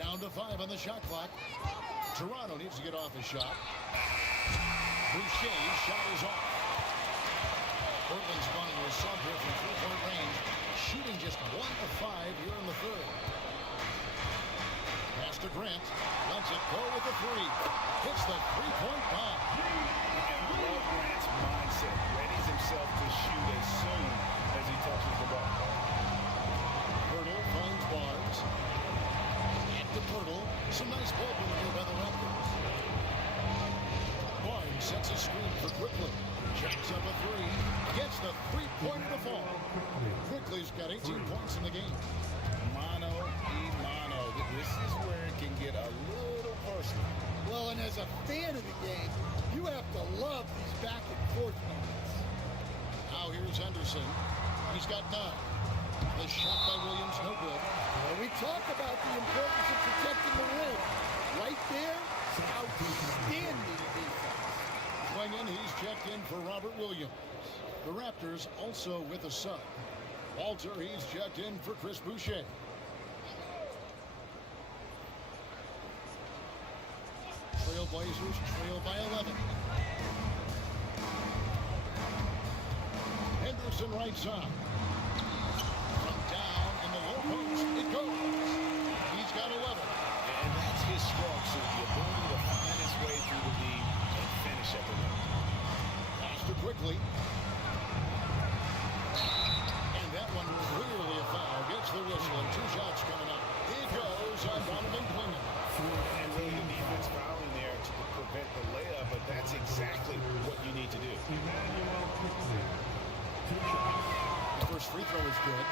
Down to 5 on the shot clock. Toronto needs to get off his shot. Boucher's shot is off. Portland's gone into a sub here from three-point range, shooting just 1 of 5 here in the third. Pass to Grant. Lets it go with the 3. Hits the three-point bomb. And love Grant's mindset. Readies himself to shoot as soon as he touches the ball. Pirtle finds Barnes. Back to Pirtle. Some nice ball movement here by the Raptors. Barnes sets a screen for Quickly. Jacks up a 3. Gets the three-pointer to fall. Quickly's got 18 points in the game. Mano y mano. This is where it can get a little personal. Well, and as a fan of the game, you have to love these back and forth moments. Now here's Henderson. He's got 9. The shot by Williams, no good. Well, we talk about the importance of protecting the rim. Right there, outstanding defense. Playing in, he's checked in for Robert Williams. The Raptors also with a sub. Walter, he's checked in for Chris Boucher. Trailblazers trail by 11. Henderson right side. From down in the low post, it goes. He's got 11. And that's his strong suit, the ability to find his way through the lead and finish at the rim. Pass to Quickly. And that one clearly a foul. Gets the whistle and 2 shots coming up. It goes on Donovan Clingan. And really the defense fouling there to prevent the layup, but that's exactly what you need to do. Emmanuel Quickly. 2 shots. The first free throw is good.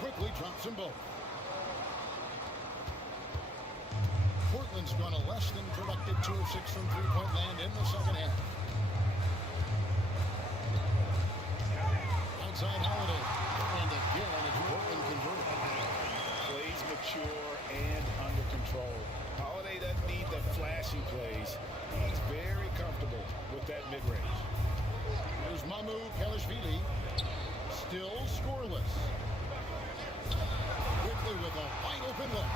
Quickly drops them both. Portland's gone a less than productive 2 of 6 from three-point land in the second half. Outside Holiday. And again, it's Portland converted. Plays mature and under control. Holiday doesn't need the flashy plays. He's very comfortable with that mid-range. Here's Mamu Kelishvili. Still scoreless. Quickly with a wide open look.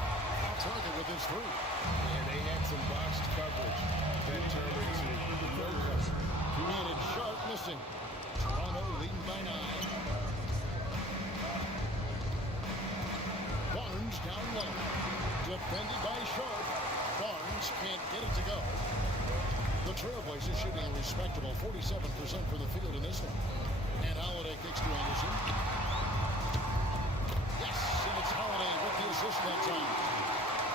Target with his 3. And they had some boxed coverage that turned into no coverage. And it's Sharp missing. Toronto leading by 9. Barnes down low. Defended by Sharp. Barnes can't get it to go. The Trailblazers shooting a respectable 47% for the field in this one. And Holiday kicks to Anderson. Yes, and it's Holiday with the assist that time.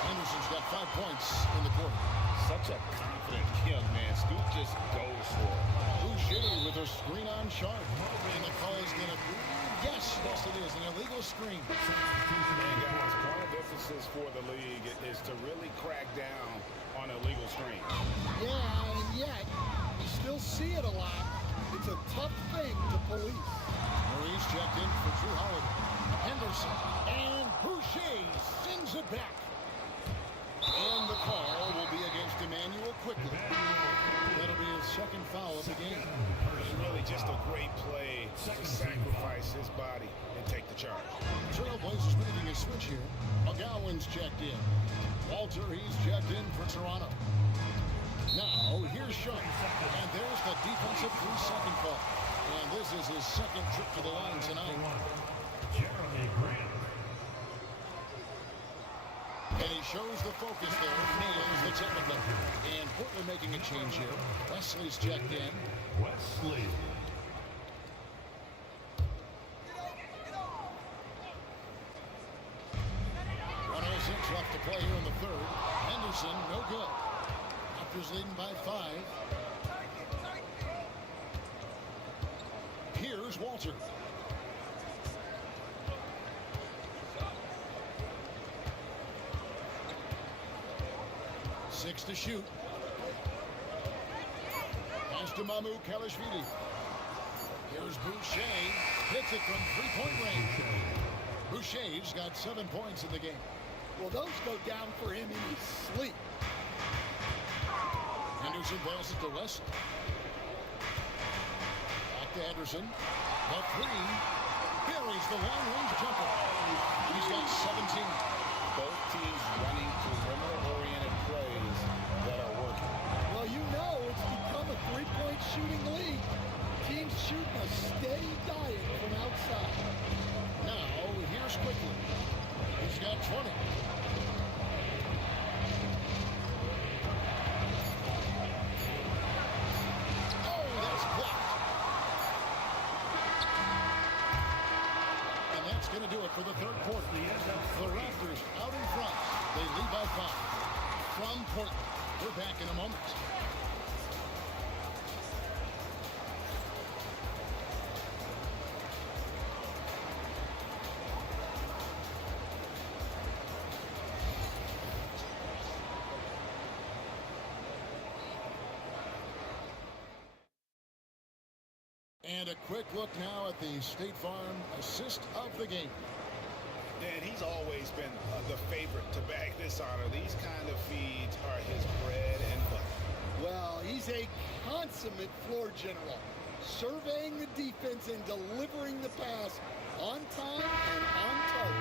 Henderson's got 5 points in the quarter. Such Such a confident young man. Scoot just goes for it. Boucher with a screen on Sharp. And the call is going to be, yes, it is, an illegal screen. And guys, point of emphasis for the league is to really crack down on illegal screens. Yeah, and yet, you still see it a lot. It's a tough thing to police. Maurice checked in for Drew Holiday. Henderson. And Boucher sends it back. And the call will be against Emmanuel quickly. That'll be his second foul of the game. It's really just a great play to sacrifice his body and take the charge. Trailblazers making a switch here. McGowan's checked in. Walter, he's checked in for Toronto. Now, here's Sharp. And there's the defensive 3-second call. And this is his second trip to the line tonight. Jeremy Grant. And he shows the focus there. Nails the technical. And Portland making a change here. Wesley's checked in. Wesley. Left to play here in the third. Henderson, no good. Raptors leading by 5. Here's Walter. Six to shoot. Pass to Mamu Kalashvili. Here's Boucher. Hits it from three-point range. Boucher's got 7 points in the game. Well, those go down for him in his sleep. Henderson passes to Wesley. Back to Henderson. The three. Buries the long-range jumper. He's got 17. Both teams running perimeter-oriented plays that are working. Well, you know it's become a three-point shooting league. Teams shooting a steady diet from outside. Now, here's Quickly. He's got 20. Oh, that's blocked. And that's going to do it for the third quarter. The Raptors out in front. They lead by 5. From Portland. We're back in a moment. And a quick look now at the State Farm assist of the game. Dan, he's always been the favorite to bag this honor. These kind of feeds are his bread and butter. Well, he's a consummate floor general, surveying the defense and delivering the pass on time and on target.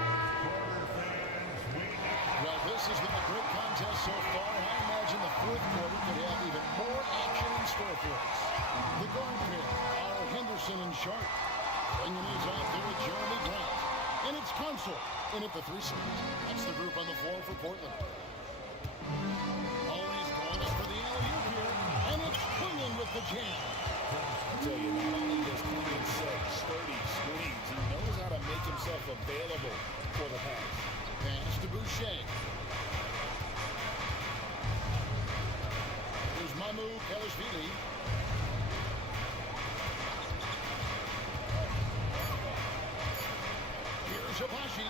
Well, this has been a great contest so far, and I imagine the fourth quarter could have even more action in store for us. The guard pair are Henderson and Sharp. Bringing his out there with Jeremy Grant. And it's Council in at the 3 seconds. That's the group on the floor for Portland. Always going up for the alley-oop here. And it's Quinlan with the jam. I tell you, not only does Quinlan set sturdy screens, he knows how to make himself available for the pass. Pass to Boucher. Here's Mamu Kalashvili. Here's Hibachi.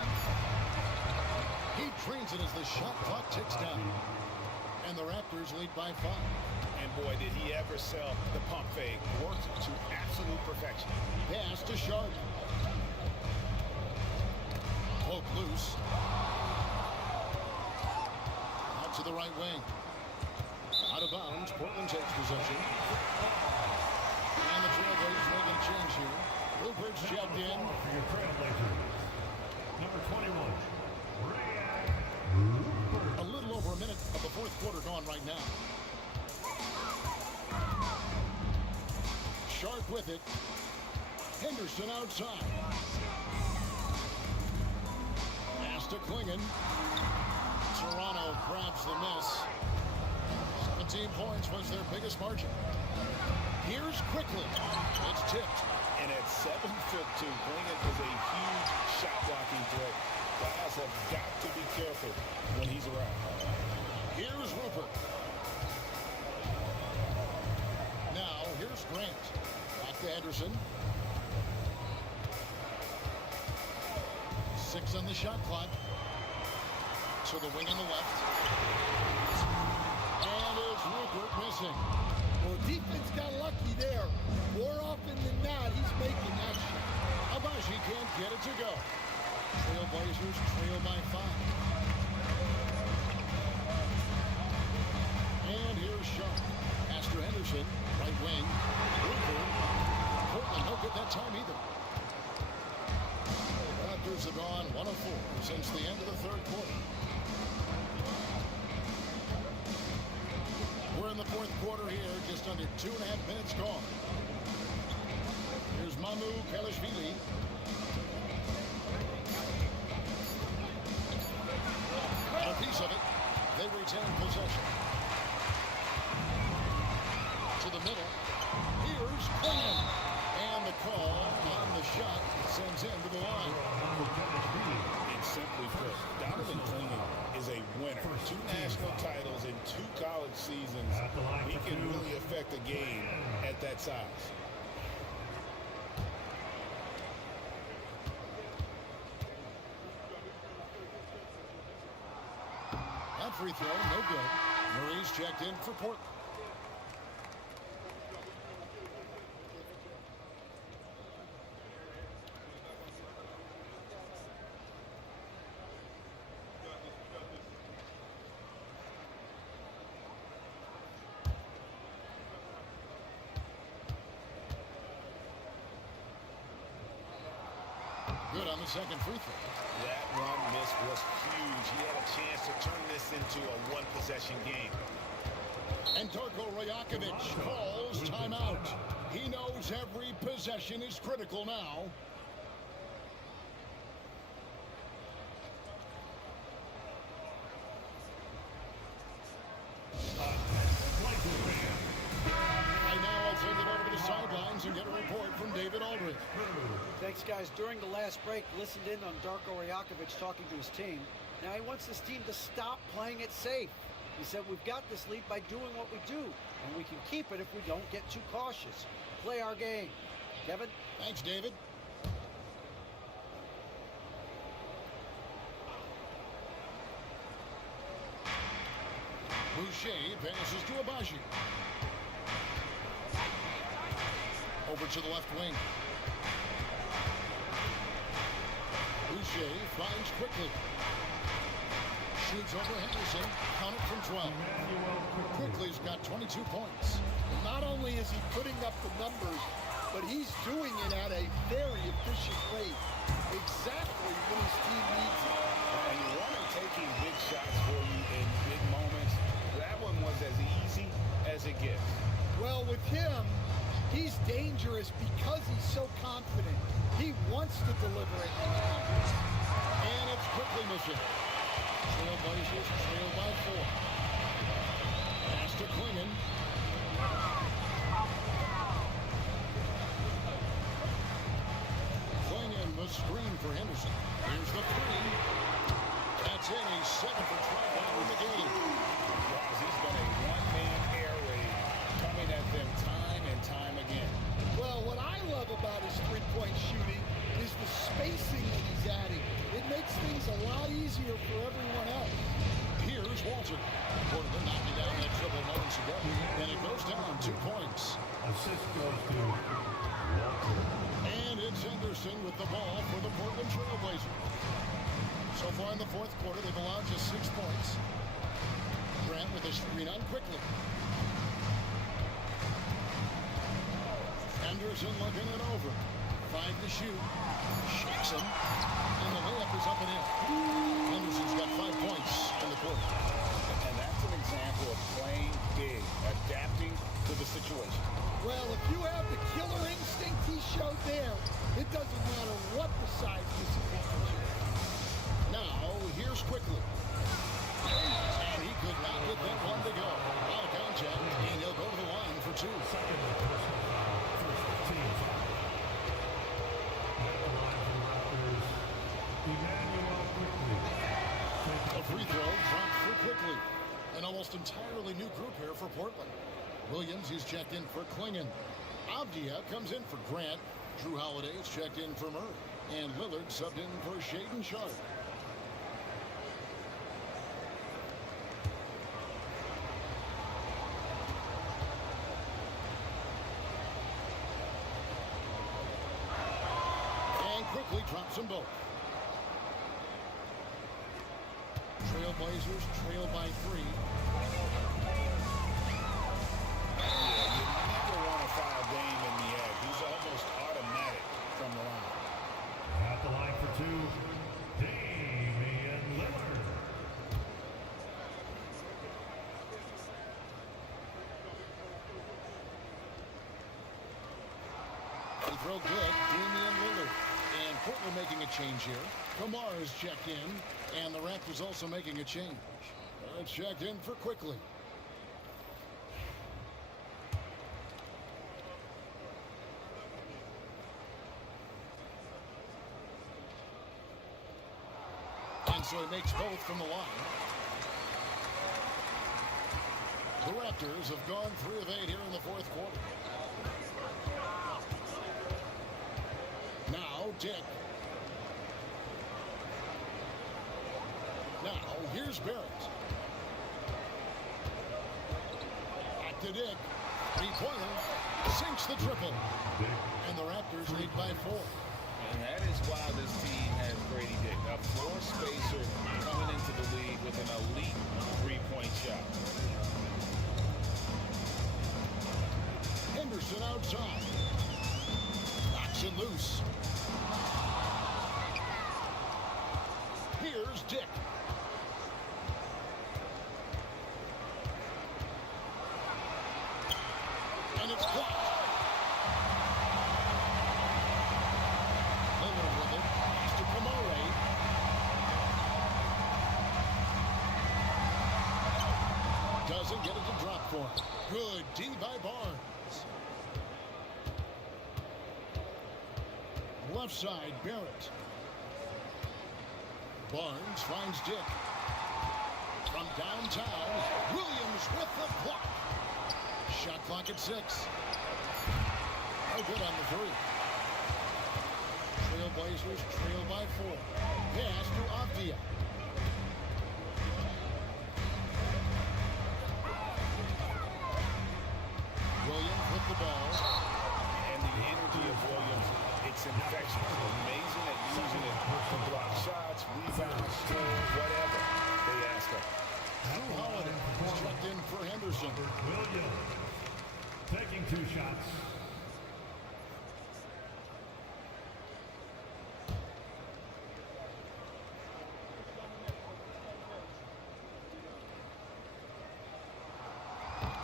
He trains it as the shot clock ticks down. And the Raptors lead by 5. And boy, did he ever sell the pump fake. Worked to absolute perfection. Pass to Sharp. Poke loose. Out to the right wing. Out of bounds. Portland takes possession. And the Trailblazers making a change here. Rupert's checked in. For your Trailblazers, number 21, A little over a minute of the fourth quarter gone right now. Sharp with it. Henderson outside. Pass to Klingon. Toronto grabs the miss. 17 points was their biggest margin. Here's Quickly. It's tipped. And at 7'2", Klingon is a huge shot blocking threat. Guys have got to be careful when he's around. Here's Rupert. Henderson. 6 on the shot clock. To the wing on the left. And it's Rupert missing. Well, defense got lucky there. More often than not, he's making that shot. Abaji can't get it to go. Trailblazers trail by 5. And here's Sharp. Pass to Henderson. Right wing. Rupert. Portland no good that time either. Raptors have gone 1 of 4 since the end of the third quarter. We're in the fourth quarter here, just under 2.5 minutes gone. Here's Mamu Kelishvili. Got a piece of it. They retain possession. To the middle. Here's Clingan. And the call on the shot sends him to the line. And simply put, Donovan Clingan is a winner. 2 national titles in 2 college seasons. He can really affect a game at that size. That free throw, no good. Murray's checked in for Portland. Good on the second free throw. That one miss was huge. He had a chance to turn this into a 1-possession game. And Darko Rajakovic calls timeout. He knows every possession is critical now. Right now, I'll turn it over to the sidelines and get a report from David Aldridge. Thanks, guys. During the last break, listened in on Darko Rajakovic talking to his team. Now he wants this team to stop playing it safe. He said, we've got this lead by doing what we do, and we can keep it if we don't get too cautious. Play our game. Kevin? Thanks, David. Boucher passes to Abaji. Over to the left wing. Boucher finds quickly. Shoots over Henderson. Count it from 12. Quickly's got 22 points. Not only is he putting up the numbers, but he's doing it at a very efficient rate. Exactly when his team needs it. And you want him taking big shots for you in big moments. That one was as easy as it gets. Well, with him, he's dangerous because he's so confident. He wants to deliver it. And it's quickly missing. Trailblazers trail by 4. Pass to Clingan. Clingan, the screen for Henderson. Here's the 3. That's in. He's 7 for 12 in the game. Guys, he's been a one-man air raid coming at them time and time again. Well, what I love about his three-point shooting is the spacing that he's adding. It makes things a lot easier for everyone else. Here's Walter. Portland knocking down that triple moments ago. And it goes down 2 points. Assist goes to Walter. And it's Henderson with the ball for the Portland Trailblazers. So far in the fourth quarter, they've allowed just 6 points. Grant with a screen on quickly. Henderson looking it over. 5 to shoot. Shakes him. And the layup is up and in. Henderson's got 5 points in the quarter. And that's an example of playing big, adapting to the situation. Well, if you have the killer instinct he showed there, it doesn't matter what the size disadvantage is. Now, here's quickly. And he could not get that one to go. Out of contact, and he'll go to the line for 2. Second personal foul. First team foul. At the line for the Raptors, Emmanuel Quickly. A free throw dropped for Quickly. An almost entirely new group here for Portland. Williams, he's checked in for Clingan. Avdia comes in for Grant. Drew Holiday's checked in for Murray. And Lillard subbed in for Shaden Sharp. And quickly drops them both. Trailblazers trail by 3. Foul Dame in the egg. He's almost automatic from the line. At the line for 2, Damian Lillard. They throw good, Damian Lillard. And Portland making a change here. Kamar is checked in, and the Raptors also making a change. Checked in for Quickly. So he makes both from the line. The Raptors have gone 3 of 8 here in the fourth quarter. Now Dick. Now here's Barrett. Back to Dick. 3-pointer. Sinks the triple. And the Raptors lead by 4. And that is why this team has Grady Dick, a floor spacer coming into the league with an elite 3-point shot. Henderson outside. Knocks it loose. Here's Dick. And it's blocked. Doesn't get it to drop for him. Good D by Barnes. Left side, Barrett. Barnes finds Dick. From downtown, Williams with the block. Shot clock at 6. No good on the 3. Trailblazers trail by 4. Pass to Avdia. Williams with the ball. And the energy of Williams, it's infectious. Amazing at using it to block shots, rebounds, score, whatever they ask him. Drew Holiday checked in for Henderson. Williams taking 2 shots.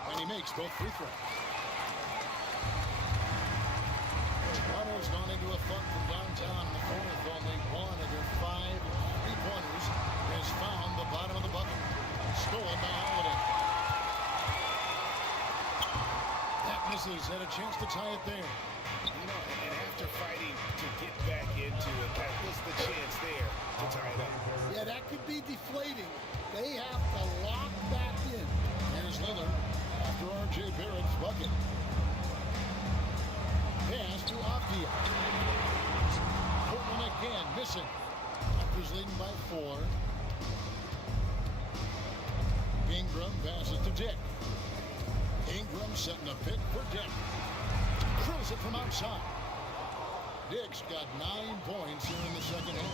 And he makes both free throws. Toronto's gone into a funk from downtown in the fourth. Only 1 of their 5 3-pointers has found the bottom of the bucket. Stolen by Holiday. That misses. Had a chance to tie it there. You know, and after fighting to get back into it, that was the chance there to tie it up. Yeah, that could be deflating. They have to lock back in. Here's Lillard after R.J. Barrett's bucket. Pass to Avdia. Portland again missing. Raptors leading by 4. Ingram passes to Dick. Ingram setting a pick for Dick. Drills it from outside. Dick's got 9 points here in the second half.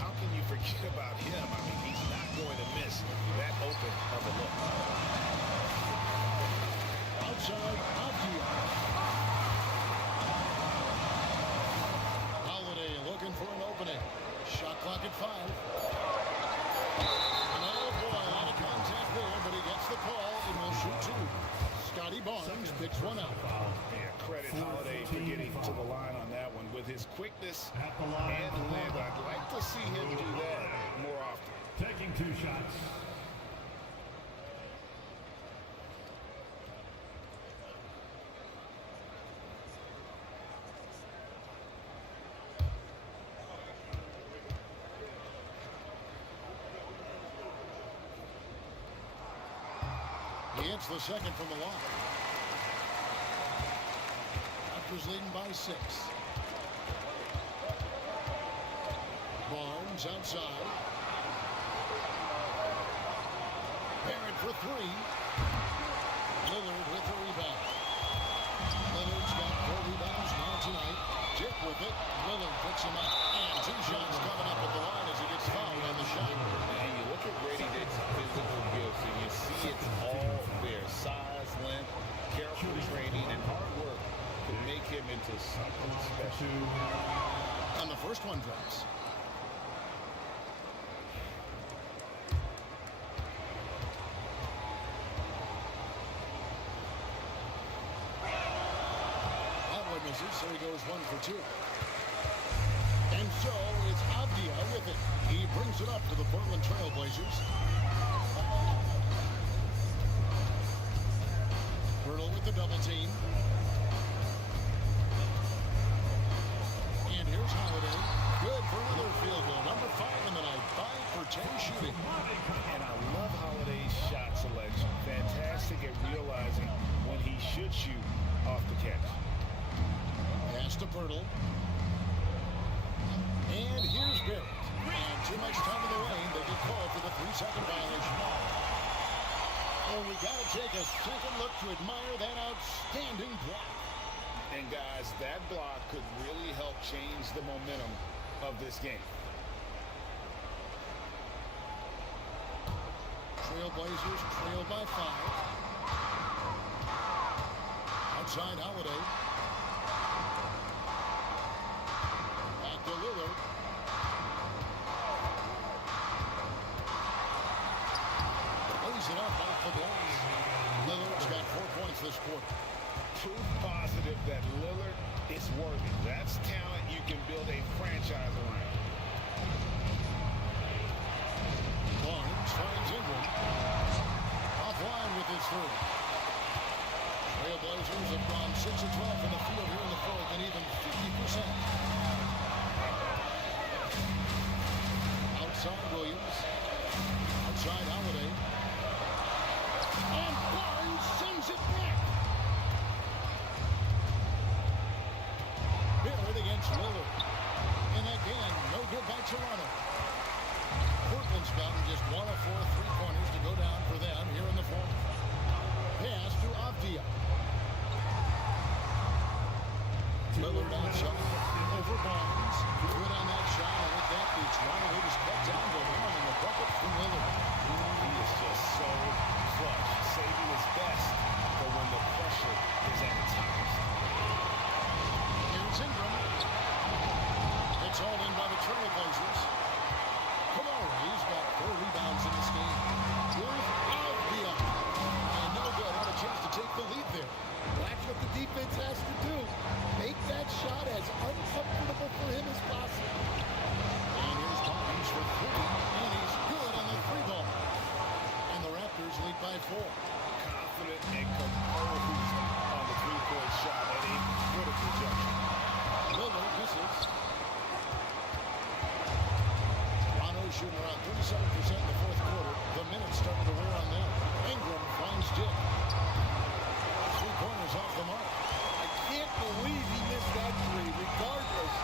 How can you forget about him? I mean, he's not going to miss that open of a look. Outside, Avdia. Holiday looking for an opening. Shot clock at 5. And oh boy, a lot of contact there, but he gets the call and will shoot 2. Scotty Barnes picks one out. Yeah, credit Holiday for getting to the line on that one. With his quickness and length, I'd like to see him do that more often. Taking 2 shots. He hits the second from the line. Raptors leading by 6. Barnes outside. Barrett for 3. Lillard with the rebound. Lillard's got 4 rebounds now tonight. Tip with it. Lillard picks him up. And 2 shots coming up at the line as he gets fouled on the shot. And you look at Grady Dick's physical gifts, and you see it's all there. Size, length, careful training, and hard work to make him into something special. And the first one drops. So he goes 1 for 2. And so it's Avdia with it. He brings it up to the Portland Trailblazers. Pirtle with the double team. And here's Holiday. Good for another field goal. Number 5 in the night. 5 for 10 shooting. And I love Holiday's shot selection. Fantastic at realizing when he should shoot off the catch. Pass to Pirtle. And here's Barrett. And too much time in the lane. They get called for the 3-second violation. And we got to take a second look to admire that outstanding block. And guys, that block could really help change the momentum of this game. Trailblazers trail by 5. Outside Holiday. Back to Lillard. Lays it up off the glass. Lillard's got 4 points this quarter. Proof positive that Lillard is worthy. That's talent you can build a franchise around. Barnes finds Ingram. Offline with his 3. Trailblazers have gone 6 of 12 from the field here in the fourth and even 50%. Outside Williams. Outside Holiday. And Barnes sends it back. Barrett against Lillard. And again, no good by Toronto. Portland's gotten just 1 of 4 3-pointers to go down for them here in the fourth. Pass to Avdia. Lillard outside over Barnes. Good on that shot. And with that, the Toronto Raptors cut down to 1 in the bucket from Lillard. He is just so clutch, saving his best for when the pressure is at its highest. Here's Ingram. It's hauled in by the Trailblazers. He's got 4 rebounds in this game. Here's Avdia. And no good. Had a chance to take the lead there. That's what the defense has to do. Make that shot as uncomfortable for him as possible. And here's Barnes for 3. And he's good on the 3-ball. And the Raptors lead by 4. Confident and composed on the 3-point shot at a critical junction. Lillard misses. Shooting around 37% in the fourth quarter. The minutes starting to wear on them. Ingram finds Dick. 3-pointers off the mark. I can't believe he missed that 3. Regardless,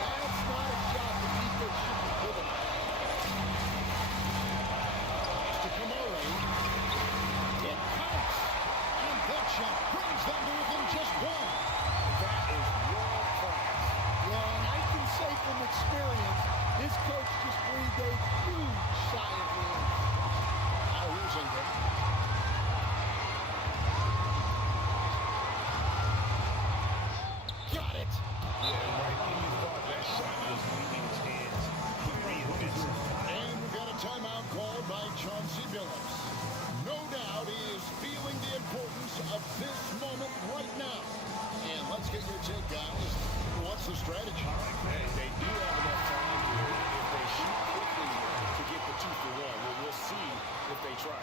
that's not a shot the defense should be giving. To Kamara. It counts. And that shot brings them to within just 1. That is world class. Yeah, and I can say from experience, his coach just breathed a huge sigh of relief. Now here's Ingram. Got it. Yeah, right. He thought that shot was leaving his hands. He reinvents it. And we've got a timeout called by Chauncey Billups. No doubt he is feeling the importance of this moment right now. And let's get your take, guys. What's the strategy? Hey, they do have enough time here if they shoot quickly to get the 2 for 1. We'll see if they try.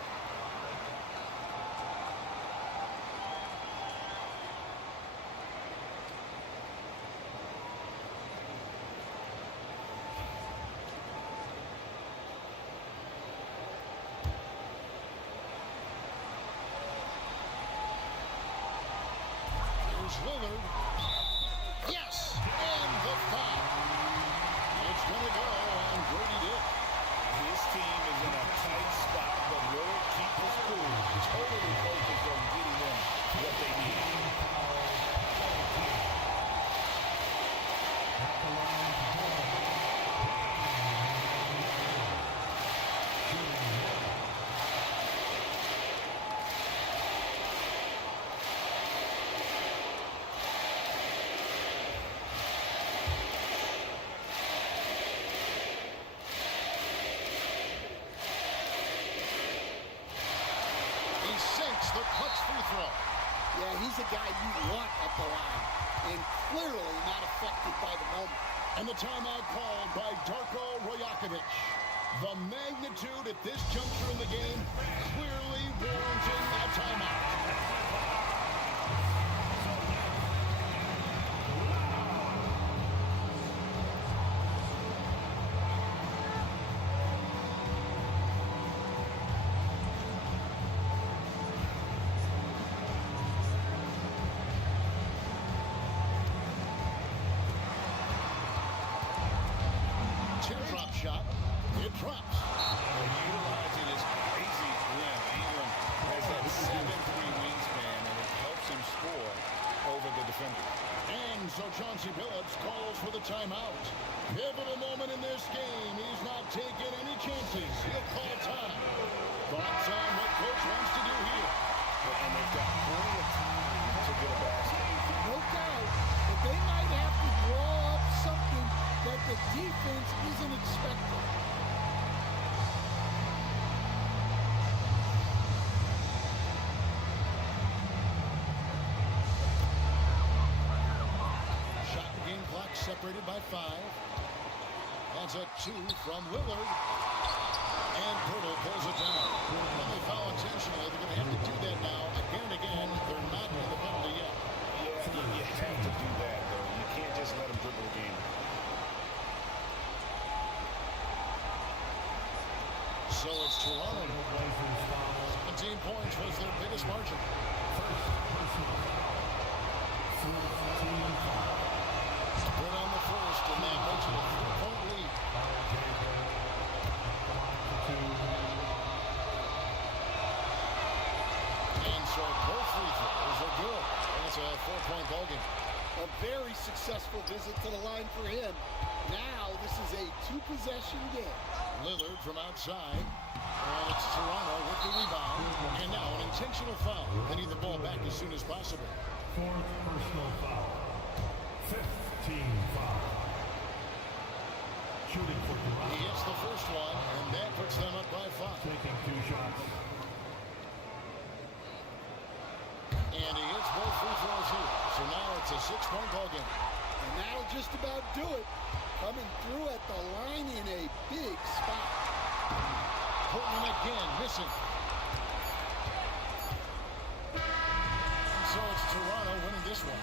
the clutch free throw. Yeah, he's a guy you want at the line, and clearly not affected by the moment. And the timeout called by Darko Rajakovic. The magnitude at this juncture in the game clearly warranting a timeout. Teardrop shot. It drops. Utilizing his crazy rim. Ingram has that 7'3" wingspan, and it helps him score over the defender. And so Chauncey Billups calls for the timeout. Pivotal moment in this game. He's not taking any chances. He'll call time. Thoughts on what coach wants to do here? And they've got plenty of time to get a basket. No doubt, but they might have to draw up something that the defense isn't expecting. Shot and game clock separated by 5. That's a 2 from Lillard. And Pirtle pulls it down. When they foul intentionally, they're going to have to do that now again and again. They're not in the penalty yet. Yeah, you have to do that, though. You can't just let them dribble the game. So it's Toronto. 17 points was their biggest margin. Put on the first, and that makes it a 3-point lead. And so both free throws are good. And it's a 4-point ball game. A very successful visit to the line for him. Now this is a 2-possession game. Lillard from outside. And it's Toronto with the rebound. And now an intentional foul. They need the ball back as soon as possible. 4th personal foul. 5th team foul. Shooting for Toronto. He hits the first one, and that puts them up by 5. Taking 2 shots. And he hits both free throws here. So now it's a 6-point ball game. And that'll just about do it. Coming through at the line in a big spot. Portland again, missing. And so it's Toronto winning this one.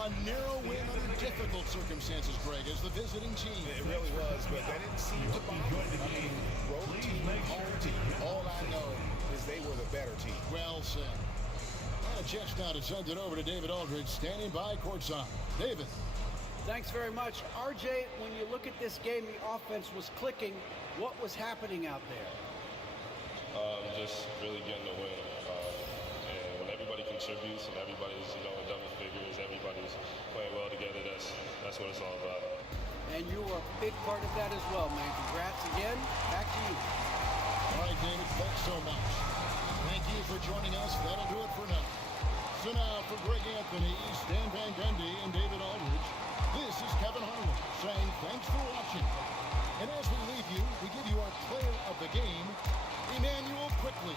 A narrow win under difficult circumstances, Greg, as the visiting team. It really was, but that didn't seem to bother them. I mean, road team, home team. All I know is they were the better team. Well said. And a chance now to send it over to David Aldridge, standing by courtside. David. Thanks very much. RJ, when you look at this game, the offense was clicking. What was happening out there? Just really getting the win. And when everybody contributes and everybody's, in double figures, everybody's playing well together, that's what it's all about. And you were a big part of that as well, man. Congrats again. Back to you. All right, David, thanks so much. Thank you for joining us. That'll do it for now. So now for Greg Anthony, Stan Van Gundy, and David Aldridge, this is Kevin Harlan saying thanks for watching. And as we leave you, we give you our player of the game, Emmanuel Quickly.